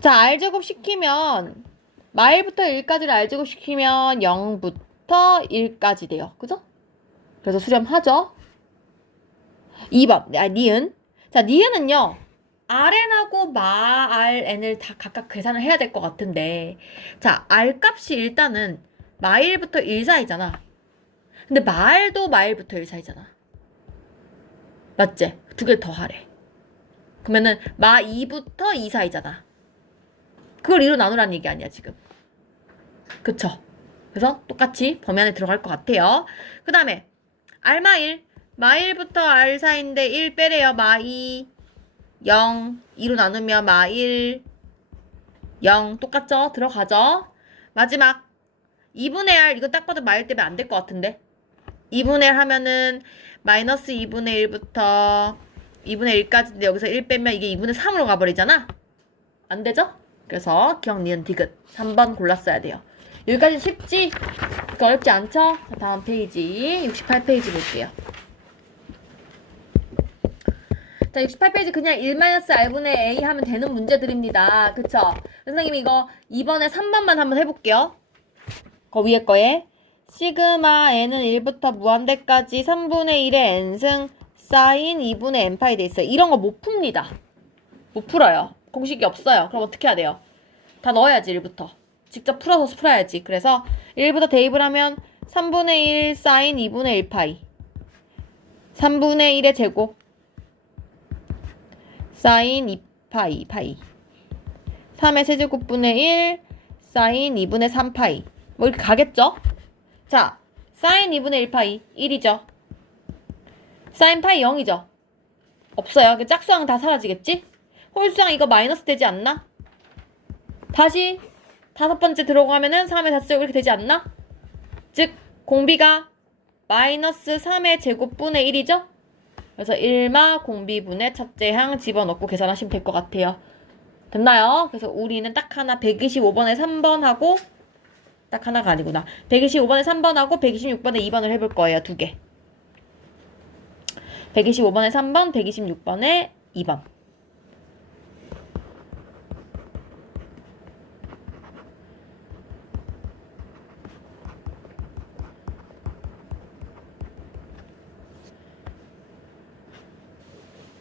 자 r 제곱 시키면 마일부터 1까지를 r 제곱 시키면 0부터 1까지 돼요. 그죠? 그래서 수렴하죠. 2번 니은. 자 니은은요 rn하고 rn을 다 각각 계산을 해야 될 것 같은데 자 r 값이 일단은 마일부터 1 사이잖아. 근데 말도 마일부터 1 사이잖아. 맞지? 두 개를 더 하래. 그러면은 마 2부터 2 사이잖아. 그걸 2로 나누라는 얘기 아니야 지금. 그쵸? 그래서 똑같이 범위 안에 들어갈 것 같아요. 그 다음에 r마일 마일부터 r 사이인데 1 빼래요. 마2 0 2로 나누면 마1 0 똑같죠? 들어가죠? 마지막 2분의 r 이거 딱 봐도 마일 때문에 안 될 것 같은데 2분의 1 하면은 마이너스 2분의 1부터 2분의 1까지인데 여기서 1 빼면 이게 2분의 3으로 가버리잖아? 안 되죠? 그래서 기억, 니은, 디귿 3번 골랐어야 돼요. 여기까지 쉽지? 어렵지 않죠? 자, 다음 페이지 68페이지 볼게요. 자 68페이지 그냥 1-r분의 a 하면 되는 문제들입니다. 그쵸? 선생님이 이거 2번에 3번만 한번 해볼게요. 그 위에 거에 시그마 n은 1부터 무한대까지 3분의 1의 n승 사인 2분의 n파이 돼 있어요. 이런 거 못 풉니다. 못 풀어요. 공식이 없어요. 그럼 어떻게 해야 돼요? 다 넣어야지 1부터. 직접 풀어서 풀어야지. 그래서 1부터 대입을 하면 3분의 1 사인 2분의 1파이 3분의 1의 제곱 사인 2파이 파이 3의 세제곱분의 1 사인 2분의 3파이 뭐 이렇게 가겠죠? 자 사인 2분의 1파이 1이죠. 사인 파이 0이죠. 없어요. 짝수항 다 사라지겠지? 홀수항 이거 마이너스 되지 않나? 다시 다섯 번째 들어가면은 3의 다수제곱 이렇게 되지 않나? 즉 공비가 마이너스 3의 제곱분의 1이죠? 그래서 1마 공비분의 첫째 항 집어넣고 계산하시면 될 것 같아요. 됐나요? 그래서 우리는 딱 하나 125번에 3번 하고 딱 하나가 아니구나. 125번에 3번하고 126번에 2번을 해볼 거예요. 두 개. 125번에 3번, 126번에 2번.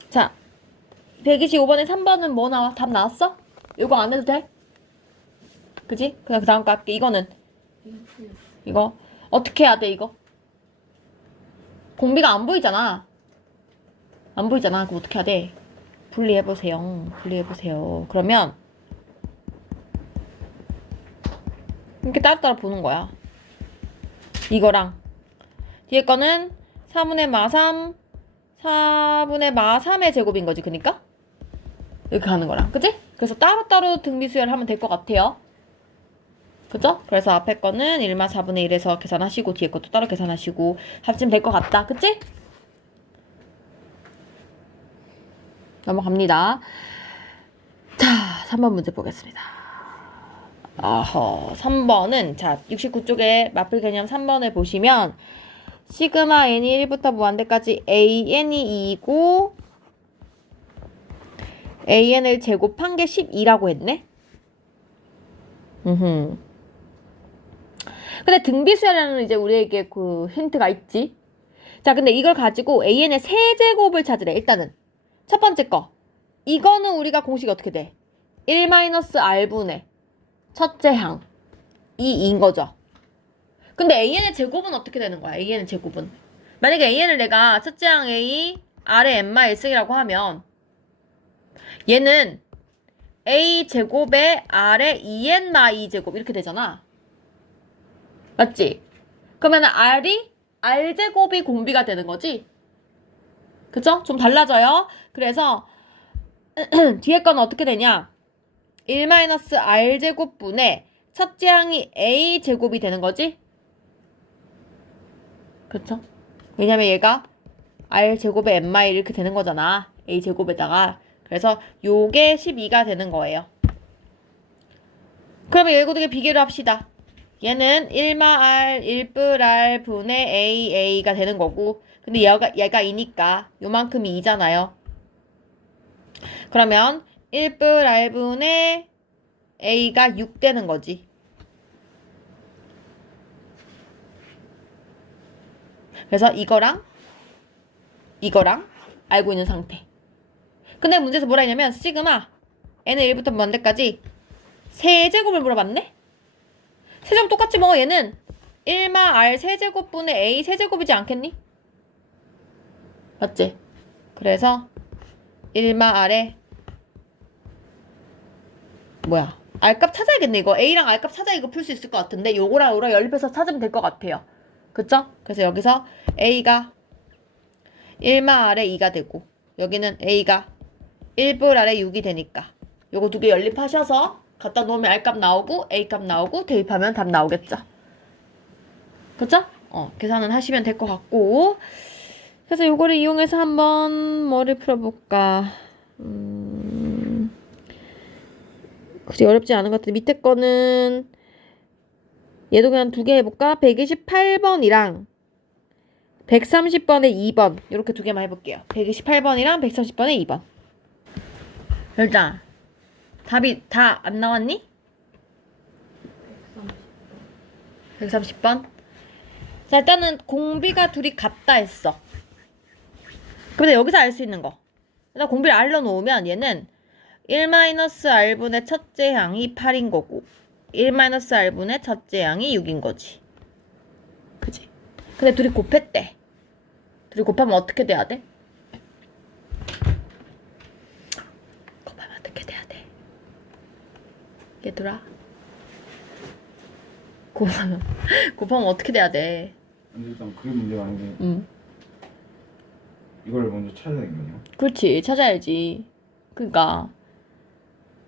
자, 125번에 3번은 뭐 나와? 답 나왔어? 이거 안 해도 돼? 그지? 그냥 그 다음 거 할게. 이거는 이거 어떻게 해야 돼 이거? 공비가 안 보이잖아. 안 보이잖아. 그럼 어떻게 해야 돼? 분리해보세요. 분리해보세요. 그러면 이렇게 따로따로 보는 거야. 이거랑 뒤에 거는 4분의 마3 4분의 마3의 제곱인 거지. 그니까 이렇게 하는 거랑 그치? 그래서 따로따로 등비수열을 하면 될 것 같아요. 그죠? 그래서 앞에 거는 1마 4분의 1에서 계산하시고 뒤에 것도 따로 계산하시고 합치면 될 것 같다. 그치? 넘어갑니다. 자, 3번 문제 보겠습니다. 3번은 자 69쪽에 마플 개념 3번을 보시면 시그마 n이 1부터 무한대까지 an이 2이고 an을 제곱한 게 12라고 했네? 근데 등비수열에는 이제 우리에게 그 힌트가 있지. 자, 근데 이걸 가지고 AN의 세제곱을 찾으래. 일단은 첫 번째 거. 이거는 우리가 공식이 어떻게 돼? 1-R분의 첫째 항 2인 거죠. 근데 AN의 제곱은 어떻게 되는 거야? AN의 제곱은. 만약에 AN을 내가 첫째 항 A, R의 n-1승이라고 하면 얘는 A 제곱에 R의 2n-2 제곱 이렇게 되잖아. 맞지? 그러면 R 제곱이 공비가 되는 거지? 그쵸? 좀 달라져요. 그래서 뒤에 거는 어떻게 되냐? 1-R 제곱분의 첫째 항이 A 제곱이 되는 거지? 그쵸? 왜냐면 얘가 R 제곱에 n-1 이렇게 되는 거잖아. A 제곱에다가. 그래서 요게 12가 되는 거예요. 그러면 얘고되게 비교를 합시다. 얘는 1-R, 1+R 분의 AA가 되는 거고, 근데 얘가 2니까 요만큼이 2잖아요. 그러면 1+R 분의 A가 6 되는 거지. 그래서 이거랑 알고 있는 상태. 근데 문제에서 뭐라 했냐면 시그마 n은 1부터 몇 대까지 세제곱을 물어봤네? 세제곱 똑같지 뭐. 얘는 1-R 세제곱분의 A 세제곱이지 않겠니? 맞지? 그래서 1-R에 뭐야? R값 찾아야겠네 이거. A랑 R값 찾아 이거 풀 수 있을 것 같은데 요거랑 요거랑 연립해서 찾으면 될 것 같아요. 그쵸? 그래서 여기서 A가 1-R에 2가 되고 여기는 A가 1+R에 6이 되니까 요거 두 개 연립하셔서 갖다 놓으면 R값 나오고 A값 나오고 대입하면 답 나오겠죠. 그쵸? 계산은 하시면 될 것 같고 그래서 요거를 이용해서 한번 뭐를 풀어볼까. 그렇게 어렵지 않은 것 같은데 밑에 거는 얘도 그냥 두 개 해볼까? 128번이랑 130번에 2번 이렇게 두 개만 해볼게요. 128번이랑 130번에 2번. 일단 답이 다 안 나왔니? 130번. 자, 일단은 공비가 둘이 같다 했어. 근데 여기서 알 수 있는 거. 일단 공비를 R로 놓으면 얘는 1-R분의 첫째 항이 8인 거고 1-R분의 첫째 항이 6인 거지. 그지? 근데 둘이 곱했대. 둘이 곱하면 어떻게 돼야 돼? 곱하면 어떻게 돼야 돼? 얘들아 곱하면 어떻게 돼야 돼? 근데 일단 그게 문제가 아닌데 이걸 먼저 찾아야 되거든요. 그렇지, 찾아야지. 그러니까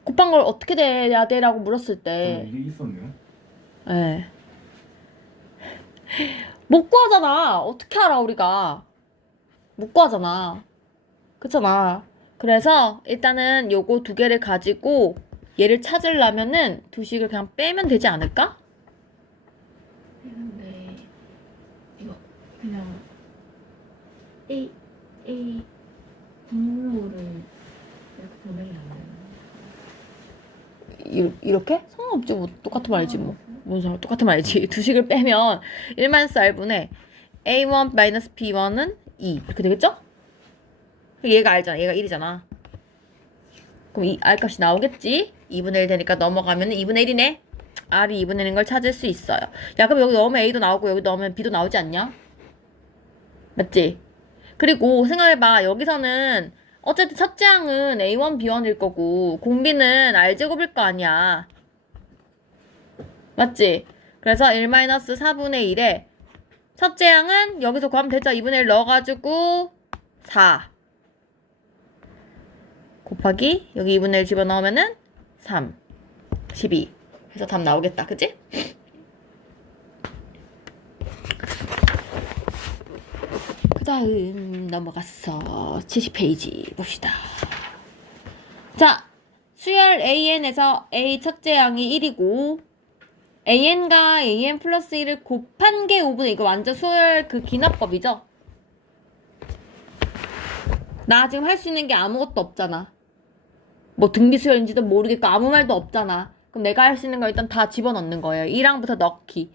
곱한 걸 어떻게 돼야 돼라고 물었을 때 이게 있었네요. 예. 못 구하잖아. 어떻게 알아 우리가. 못 구하잖아. 그렇잖아. 그래서 일단은 요거 두 개를 가지고 얘를 찾으려면은 두 식을 그냥 빼면 되지 않을까? 근데 이거 그냥 A 분모를 이렇게 보내면 안 되나? 이렇게? 상관없지. 뭐 똑같은 말이지 뭐. 뭔 상관 똑같은 말이지. 두 식을 빼면 1-R분의 A1-B1은 2 이렇게 되겠죠? 얘가 R잖아. 얘가 1이잖아. 그럼 이 R값이 나오겠지? 2분의 1 되니까 넘어가면 2분의 1이네. R이 2분의 1인 걸 찾을 수 있어요. 야, 그럼 여기 넣으면 A도 나오고 여기 넣으면 B도 나오지 않냐? 맞지? 그리고 생각해봐. 여기서는 어쨌든 첫째 항은 A1, B1일 거고 공비는 R제곱일 거 아니야. 맞지? 그래서 1-4분의 1에 첫째 항은 여기서 구하면 되죠. 2분의 1 넣어가지고 4 곱하기 여기 2분의 1 집어넣으면은 3 12 해서 답 나오겠다. 그치? 그 다음 넘어갔어. 70페이지 봅시다. 자, 수열 AN에서 A 첫째 항이 1이고 AN과 AN 플러스 1을 곱한 게 5분의 이거 완전 수열 그 기납법이죠? 나 지금 할 수 있는 게 아무것도 없잖아. 뭐 등비수열인지도 모르겠고 아무 말도 없잖아. 그럼 내가 할 수 있는 거 일단 다 집어넣는 거예요. 1항부터 넣기.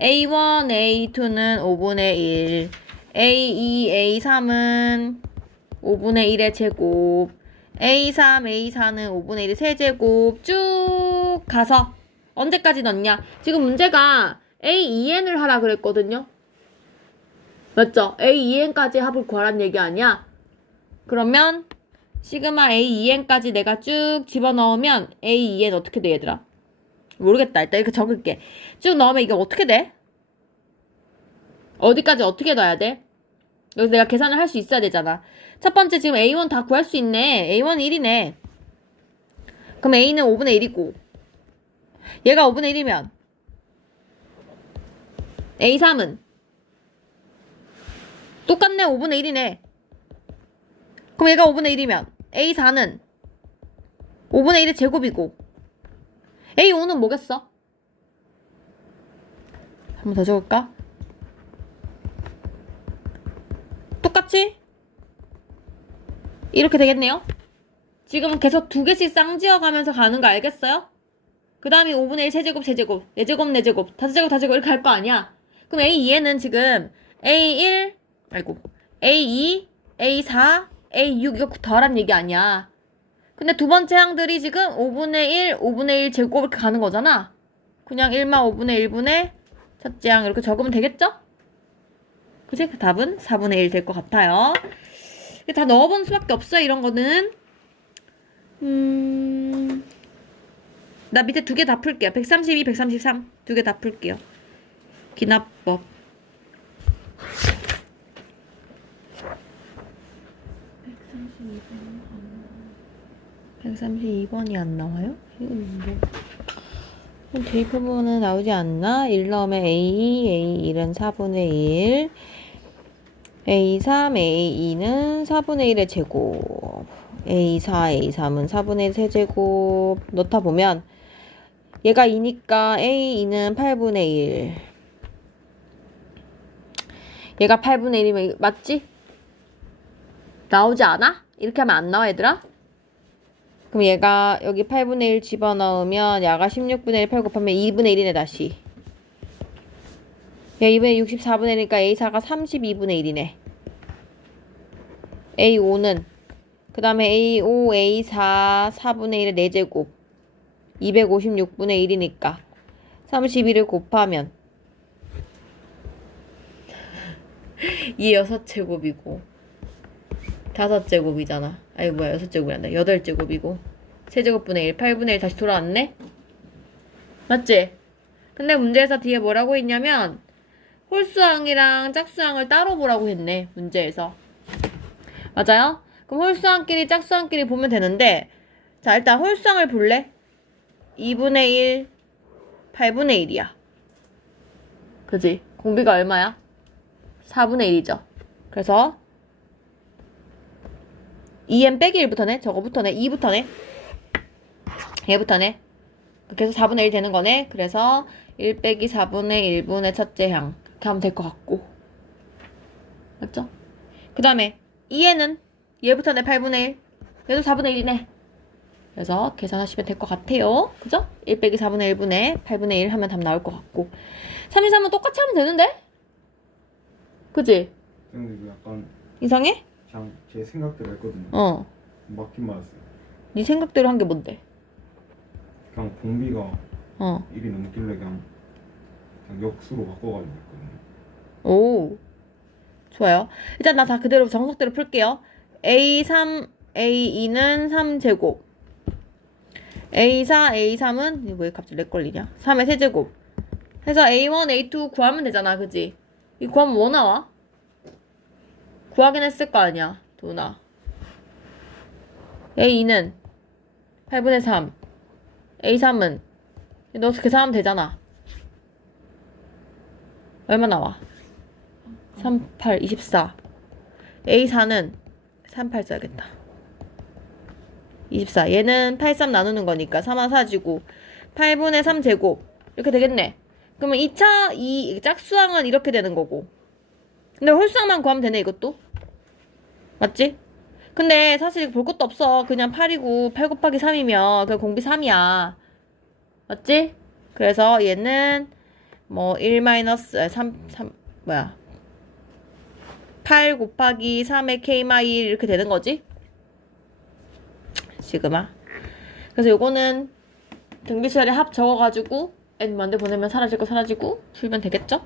A1, A2는 5분의 1, A2, A3은 5분의 1의 제곱, A3, A4는 5분의 1의 세제곱 쭉 가서 언제까지 넣냐? 지금 문제가 A2n을 하라 그랬거든요. 맞죠? A2n까지 합을 구하란 얘기 아니야? 그러면 시그마 A2n까지 내가 쭉 집어넣으면 A2n 어떻게 돼 얘들아? 모르겠다. 일단 이렇게 적을게. 쭉 넣으면 이게 어떻게 돼? 어디까지 어떻게 넣어야 돼? 여기서 내가 계산을 할 수 있어야 되잖아. 첫 번째 지금 A1 다 구할 수 있네. A1 1이네. 그럼 A는 5분의 1이고 얘가 5분의 1이면 A3은 똑같네. 5분의 1이네. 그럼 얘가 5분의 1이면 A4는 5분의 1의 제곱이고 A5는 뭐겠어? 한 번 더 적을까? 똑같이? 이렇게 되겠네요. 지금 계속 두 개씩 쌍지어 가면서 가는 거 알겠어요? 그 다음에 5분의 1 세제곱, 세제곱, 4제곱, 4제곱, 5제곱, 5제곱 이렇게 갈 거 아니야? 그럼 A2에는 지금 A1, A2, A4, A6 이거 더하란 얘기 아니야. 근데 두 번째 항들이 지금 5분의 1, 5분의 1 제곱 이렇게 가는 거잖아. 그냥 1마 5분의 1분의 첫째 항 이렇게 적으면 되겠죠? 그치? 그 답은 4분의 1 될 것 같아요. 다 넣어본 수밖에 없어요, 이런 거는. 나 밑에 두 개 다 풀게요. 132, 133. 두 개 다 풀게요. 기납법. 132번이 안 나와요? 대입부분은 나오지 않나? 1 넣으면 A, A1은 4분의 1. A3, A2는 4분의 1의 제곱. A4, A3은 4분의 1 세제곱. 넣다 보면 얘가 2니까 A2는 8분의 1. 얘가 8분의 1이면 맞지? 나오지 않아? 이렇게 하면 안 나와 얘들아? 그럼 얘가 여기 8분의 1 집어넣으면 야가 16분의 1 8 곱하면 2분의 1이네 다시. 야 2분의 64분의 1이니까 A4가 32분의 1이네. A5는 그 다음에 A5, A4 4분의 1의 4제곱 256분의 1이니까 32를 곱하면 이 6제곱이고 5제곱이잖아. 아니 뭐야 6제곱이란다. 8제곱이고 세제곱분의 1 8분의 1 다시 돌아왔네. 맞지? 근데 문제에서 뒤에 뭐라고 했냐면 홀수항이랑 짝수항을 따로 보라고 했네. 문제에서. 맞아요? 그럼 홀수항끼리 짝수항끼리 보면 되는데 자 일단 홀수항을 볼래? 2분의 1 8분의 1이야. 그지? 공비가 얼마야? 4분의 1이죠. 그래서 2n 빼기 1부터네. 저거부터네. 2부터네. 얘부터네. 그래서 4분의 1 되는 거네. 그래서 1 빼기 4분의 1분의 첫째 항. 이렇게 하면 될 것 같고. 맞죠? 그 다음에 2n은 얘부터네. 8분의 1. 얘도 4분의 1이네. 그래서 계산하시면 될 것 같아요. 그죠? 1 빼기 4분의 1분의 8분의 1 하면 답 나올 것 같고. 3, 2, 3은 똑같이 하면 되는데? 그지? 근데 이거 약간 이상해? 그냥 제 생각대로 했거든요. 맞긴 맞았어요. 네 생각대로 한 게 뭔데? 그냥 공비가 어. 1이 넘길래 그냥 역수로 바꿔가지고 했거든요. 오. 좋아요. 일단 나 다 그대로 정석대로 풀게요. A3, A2는 3제곱. A4, A3은 왜 갑자기 렉 걸리냐? 3의 세제곱. 해서 A1, A2 구하면 되잖아. 그지? 이 구하면 뭐 나와? 구하긴 했을 거 아니야. 도나. A2는 8분의 3. A3은 넣어서 계산하면 되잖아. 얼마 나와? 3, 8, 24. A4는 3, 8 써야겠다. 24. 얘는 8, 3 나누는 거니까 3와 4지고 8분의 3 제곱. 이렇게 되겠네. 그러면 2차, 이 짝수항은 이렇게 되는 거고. 근데 홀수항만 구하면 되네, 이것도. 맞지? 근데 사실 볼 것도 없어. 그냥 8이고 8 곱하기 3이면 그냥 공비 3이야. 맞지? 그래서 얘는 뭐 1 마이너스 3 뭐야 8 곱하기 3의 K-1 이렇게 되는 거지? 시그마. 그래서 요거는 등비수열의 합 적어가지고 n 먼데 보내면 사라질 거 사라지고 풀면 되겠죠?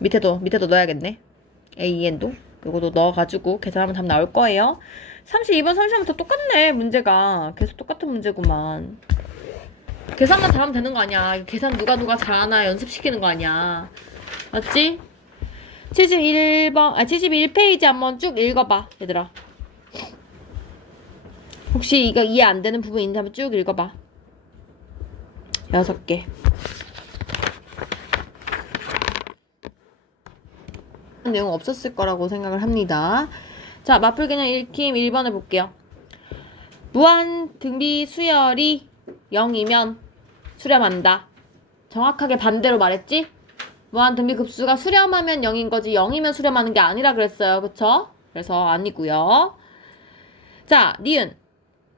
밑에도 넣어야겠네. AN도 요거도 넣어가지고 계산하면 답 나올 거예요. 32번 33번부터 똑같네. 문제가 계속 똑같은 문제구만. 계산만 잘하면 되는 거 아니야. 계산 누가 잘하나 연습시키는 거 아니야. 맞지? 71페이지 한번 쭉 읽어봐 얘들아. 혹시 이거 이해 안 되는 부분 있는지 한번 쭉 읽어봐. 6개. 내용 없었을 거라고 생각을 합니다. 자, 마플 개념 읽힘 1번을 볼게요. 무한 등비 수열이 0이면 수렴한다. 정확하게 반대로 말했지? 무한 등비 급수가 수렴하면 0인 거지 0이면 수렴하는 게 아니라 그랬어요. 그쵸? 그래서 아니고요. 자, 니은.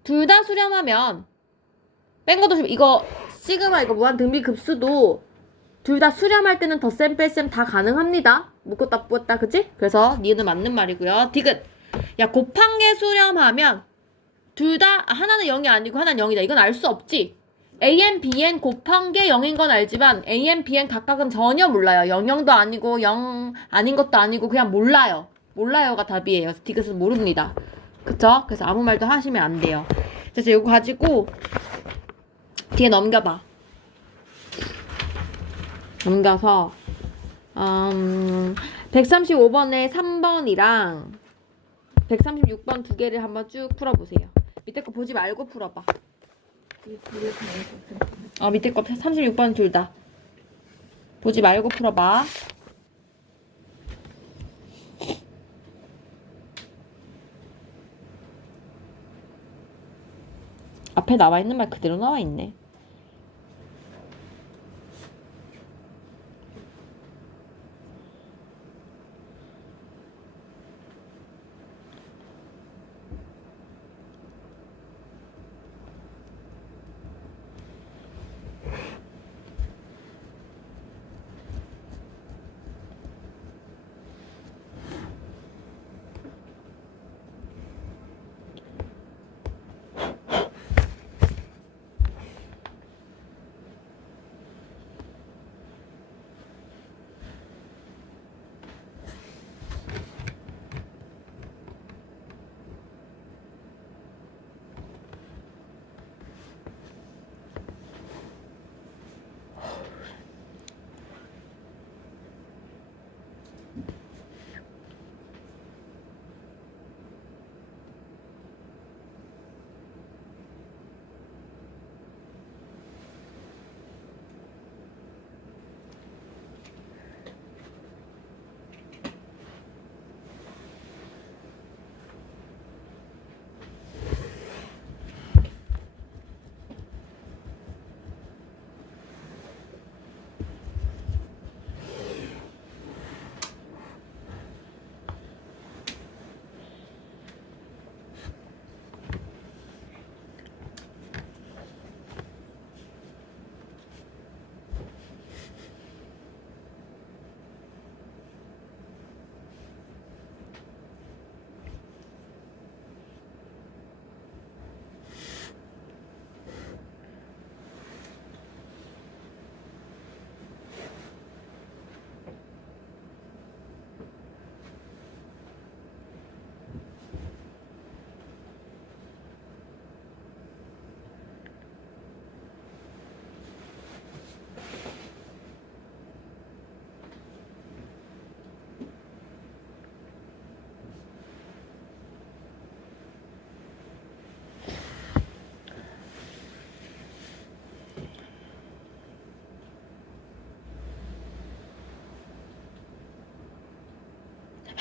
둘 다 수렴하면 뺀 것도 이거 시그마 이거 무한 등비 급수도 둘 다 수렴할 때는 덧셈 뺄셈 다 가능합니다. 묶었다 뿌었다 그치? 그래서 니은은 맞는 말이고요. 디귿. 야 곱한 개 수렴하면 둘 다 하나는 0이 아니고 하나는 0이다. 이건 알 수 없지. AN, BN 곱한 게 0인 건 알지만 AN, BN 각각은 전혀 몰라요. 00도 아니고 0 아닌 것도 아니고 그냥 몰라요. 몰라요가 답이에요. 디귿은 모릅니다. 그쵸? 그래서 아무 말도 하시면 안 돼요. 그래서 이거 가지고 뒤에 넘겨봐. 넘겨서 135번에 3번이랑 136번 두 개를 한번 쭉 풀어보세요. 밑에 거 보지 말고 풀어봐. 밑에 거 36번 둘 다 보지 말고 풀어봐. 앞에 나와 있는 말 그대로 나와 있네.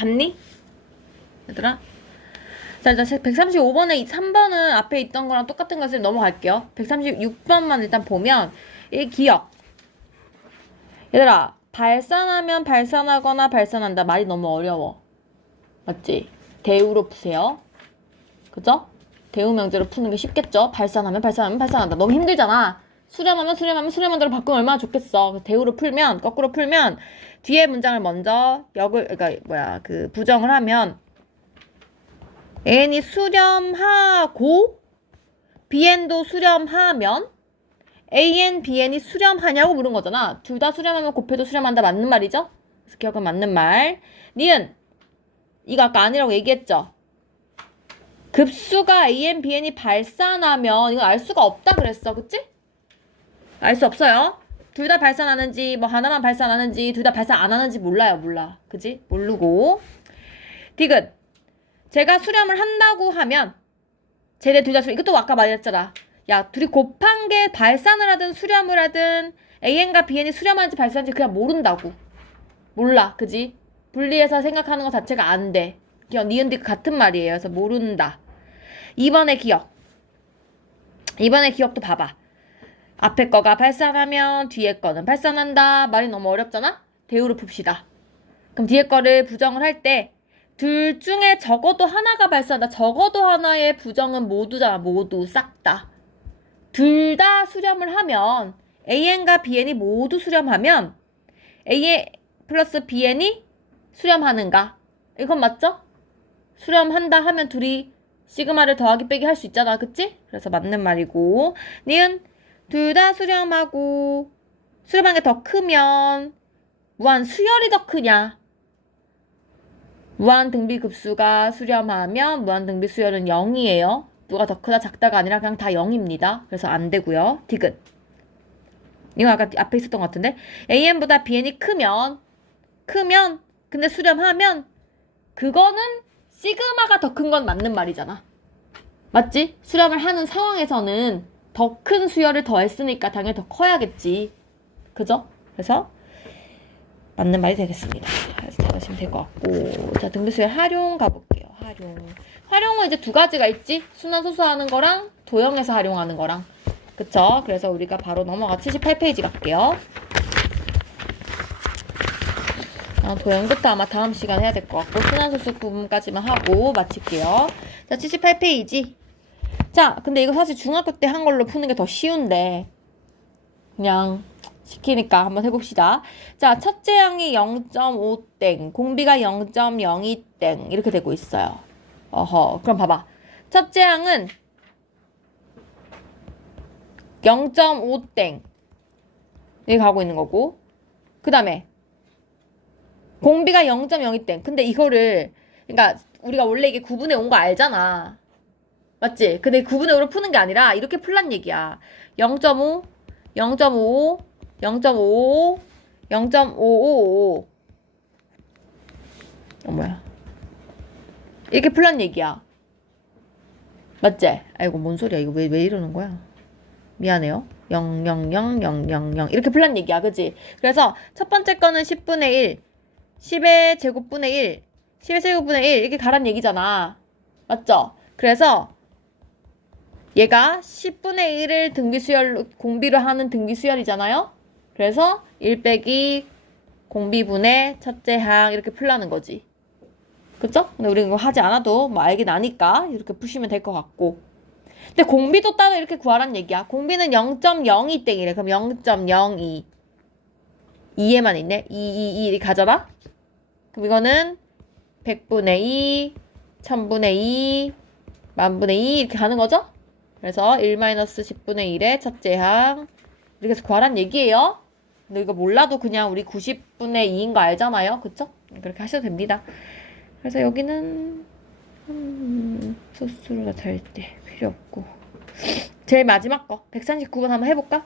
봤니? 얘들아? 자, 135번에 3번은 앞에 있던 거랑 똑같은 것을 넘어갈게요. 136번만 일단 보면 이 기억. 얘들아, 발산하면 발산하거나 발산한다. 말이 너무 어려워. 맞지? 대우로 푸세요. 그죠? 대우 명제로 푸는 게 쉽겠죠? 발산하면 발산한다. 너무 힘들잖아. 수렴한 대로 바꾸면 얼마나 좋겠어. 대우로 풀면, 거꾸로 풀면 뒤에 문장을 먼저 부정을 하면 An이 수렴하고 Bn도 수렴하면 AN, BN이 수렴하냐고 물은 거잖아. 둘 다 수렴하면 곱해도 수렴한다. 맞는 말이죠? 그래서 기억은 맞는 말. 니은 이거 아까 아니라고 얘기했죠? 급수가 AN, BN이 발산하면 이건 알 수가 없다 그랬어. 그치? 알 수 없어요. 둘 다 발산하는지 뭐 하나만 발산하는지 둘 다 발산 안 하는지 몰라. 그지? 모르고. 디귿 제가 수렴을 한다고 하면 쟤네 둘 다 수렴. 이것도 아까 말했잖아. 야, 둘이 곱한 게 발산을 하든 수렴을 하든 AN과 BN이 수렴하는지 발산하는지 그냥 모른다고. 몰라. 그지? 분리해서 생각하는 것 자체가 안 돼. 기억, 니은 디귿 같은 말이에요. 그래서 모른다. 2번의 기억도 봐봐. 앞에 거가 발산하면 뒤에 거는 발산한다. 말이 너무 어렵잖아? 대우를 풉시다. 그럼 뒤에 거를 부정을 할 때 둘 중에 적어도 하나가 발산한다. 적어도 하나의 부정은 모두잖아. 모두 싹 다. 둘 다 수렴을 하면 AN과 BN이 모두 수렴하면 AN 플러스 BN이 수렴하는가? 이건 맞죠? 수렴한다 하면 둘이 시그마를 더하기 빼기 할 수 있잖아. 그치? 그래서 맞는 말이고. 니은 둘 다 수렴하고 수렴한 게 더 크면 무한 수열이 더 크냐? 무한 등비급수가 수렴하면 무한 등비 수열은 0이에요. 누가 더 크다 작다가 아니라 그냥 다 0입니다. 그래서 안 되고요. 디귿. 이거 아까 앞에 있었던 것 같은데. AN보다 BN이 크면 근데 수렴하면 그거는 시그마가 더 큰 건 맞는 말이잖아. 맞지? 수렴을 하는 상황에서는 더 큰 수열을 더했으니까 당연히 더 커야겠지. 그죠? 그래서 맞는 말이 되겠습니다. 그래서 잘하시면 될 것 같고. 자, 등비수열 활용 가볼게요. 활용은 이제 두 가지가 있지. 순환소수하는 거랑 도형에서 활용하는 거랑. 그쵸? 그래서 우리가 바로 넘어가 78페이지 갈게요. 도형부터 아마 다음 시간 해야 될 것 같고 순환소수 부분까지만 하고 마칠게요. 자, 78페이지. 자, 근데 이거 사실 중학교 때 한 걸로 푸는 게 더 쉬운데 그냥 시키니까 한번 해봅시다. 자, 첫째 항이 0.5땡, 공비가 0.02땡 이렇게 되고 있어요. 그럼 봐봐. 첫째 항은 0.5땡 이렇게 가고 있는 거고, 그 다음에 공비가 0.02땡. 근데 이거를 그러니까 우리가 원래 이게 9분의 5인 거 알잖아. 맞지? 근데 9분의 5로 푸는 게 아니라 이렇게 풀란 얘기야. 0.5, 0.5, 0.5, 0.555. 뭐야? 이렇게 풀란 얘기야. 맞지? 아이고, 뭔 소리야. 이거 왜 이러는 거야? 미안해요. 0, 0, 0, 0, 0, 0. 이렇게 풀란 얘기야. 그치? 그래서 첫 번째 거는 10분의 1, 10의 제곱분의 1, 10의 제곱분의 1 이렇게 가란 얘기잖아. 맞죠? 그래서 얘가 10분의 1을 등비수열로 공비를 하는 등비수열이잖아요. 그래서 1 빼기 공비분의 첫째 항 이렇게 풀라는 거지. 그쵸? 근데 우리 이거 하지 않아도 뭐 알긴 아니까 이렇게 푸시면 될 것 같고. 근데 공비도 따로 이렇게 구하란 얘기야. 공비는 0.02땡이래. 그럼 0.02. 2에만 있네. 2 이렇게 가져라. 그럼 이거는 100분의 2, 1000분의 2, 만분의 2 이렇게 가는 거죠? 그래서 1-10분의 1의 첫째 항 이렇게 해서 구하란 얘기예요. 근데 이거 몰라도 그냥 우리 90분의 2인 거 알잖아요. 그쵸? 그렇게 하셔도 됩니다. 그래서 여기는 소수로 잘 때 필요 없고, 제일 마지막 거 139번 한번 해볼까?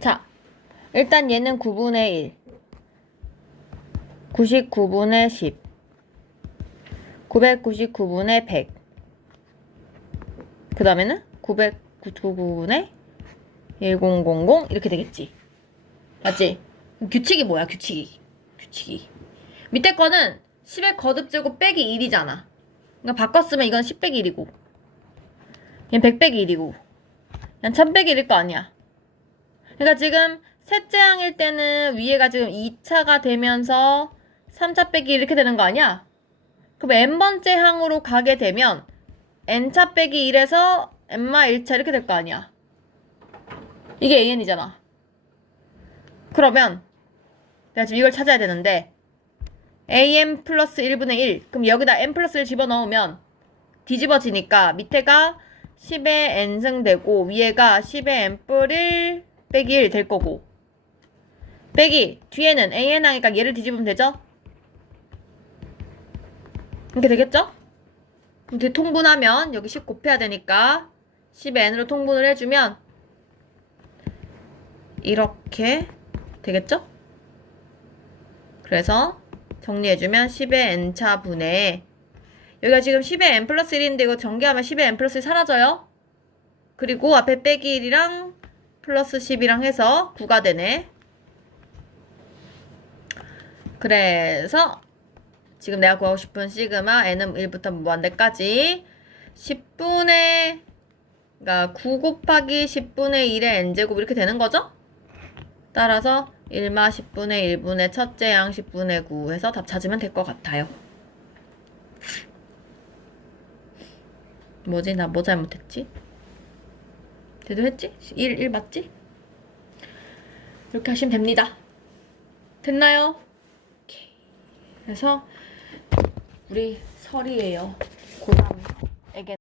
자, 일단 얘는 9분의 1, 99분의 10, 999분의 100, 그 다음에는 999분의 1000 이렇게 되겠지. 맞지? 규칙이 뭐야? 규칙이 밑에 거는 10의 거듭제곱 빼기 1이잖아. 그러니까 바꿨으면 이건 10 빼기 1이고 얘는 100 빼기 1이고 얘는 1000 빼기 1일 거 아니야. 그러니까 지금 셋째 항일 때는 위에가 지금 2차가 되면서 3차 빼기 1 이렇게 되는 거 아니야? 그럼 n번째 항으로 가게 되면 n차 빼기 1에서 n마 1차 이렇게 될 거 아니야. 이게 an이잖아. 그러면 내가 지금 이걸 찾아야 되는데 an 플러스 1분의 1 그럼 여기다 n 플러스 1 집어넣으면 뒤집어지니까 밑에가 10의 n승 되고 위에가 10의 n 뿔 1 빼기 1 될 거고 빼기 뒤에는 an 항이니까 얘를 뒤집으면 되죠? 이렇게 되겠죠? 그럼 뒤에 통분하면 여기 10 곱해야 되니까 10의 n으로 통분을 해주면 이렇게 되겠죠? 그래서 정리해주면 10의 n차 분의 여기가 지금 10의 n 플러스 1인데 이거 전개하면 10의 n 플러스 1 사라져요. 그리고 앞에 빼기 1이랑 플러스 10이랑 해서 9가 되네. 그래서 지금 내가 구하고 싶은 시그마 n은 1부터 무한대까지 10분의 그러니까 9 곱하기 10분의 1의 n제곱 이렇게 되는 거죠? 따라서 1마 10분의 1분의 첫째 양 10분의 9 해서 답 찾으면 될 것 같아요. 뭐지? 나 뭐 잘못했지? 대도 했지? 1 맞지? 이렇게 하시면 됩니다. 됐나요? 오케이. 그래서 우리 설이에요. 고3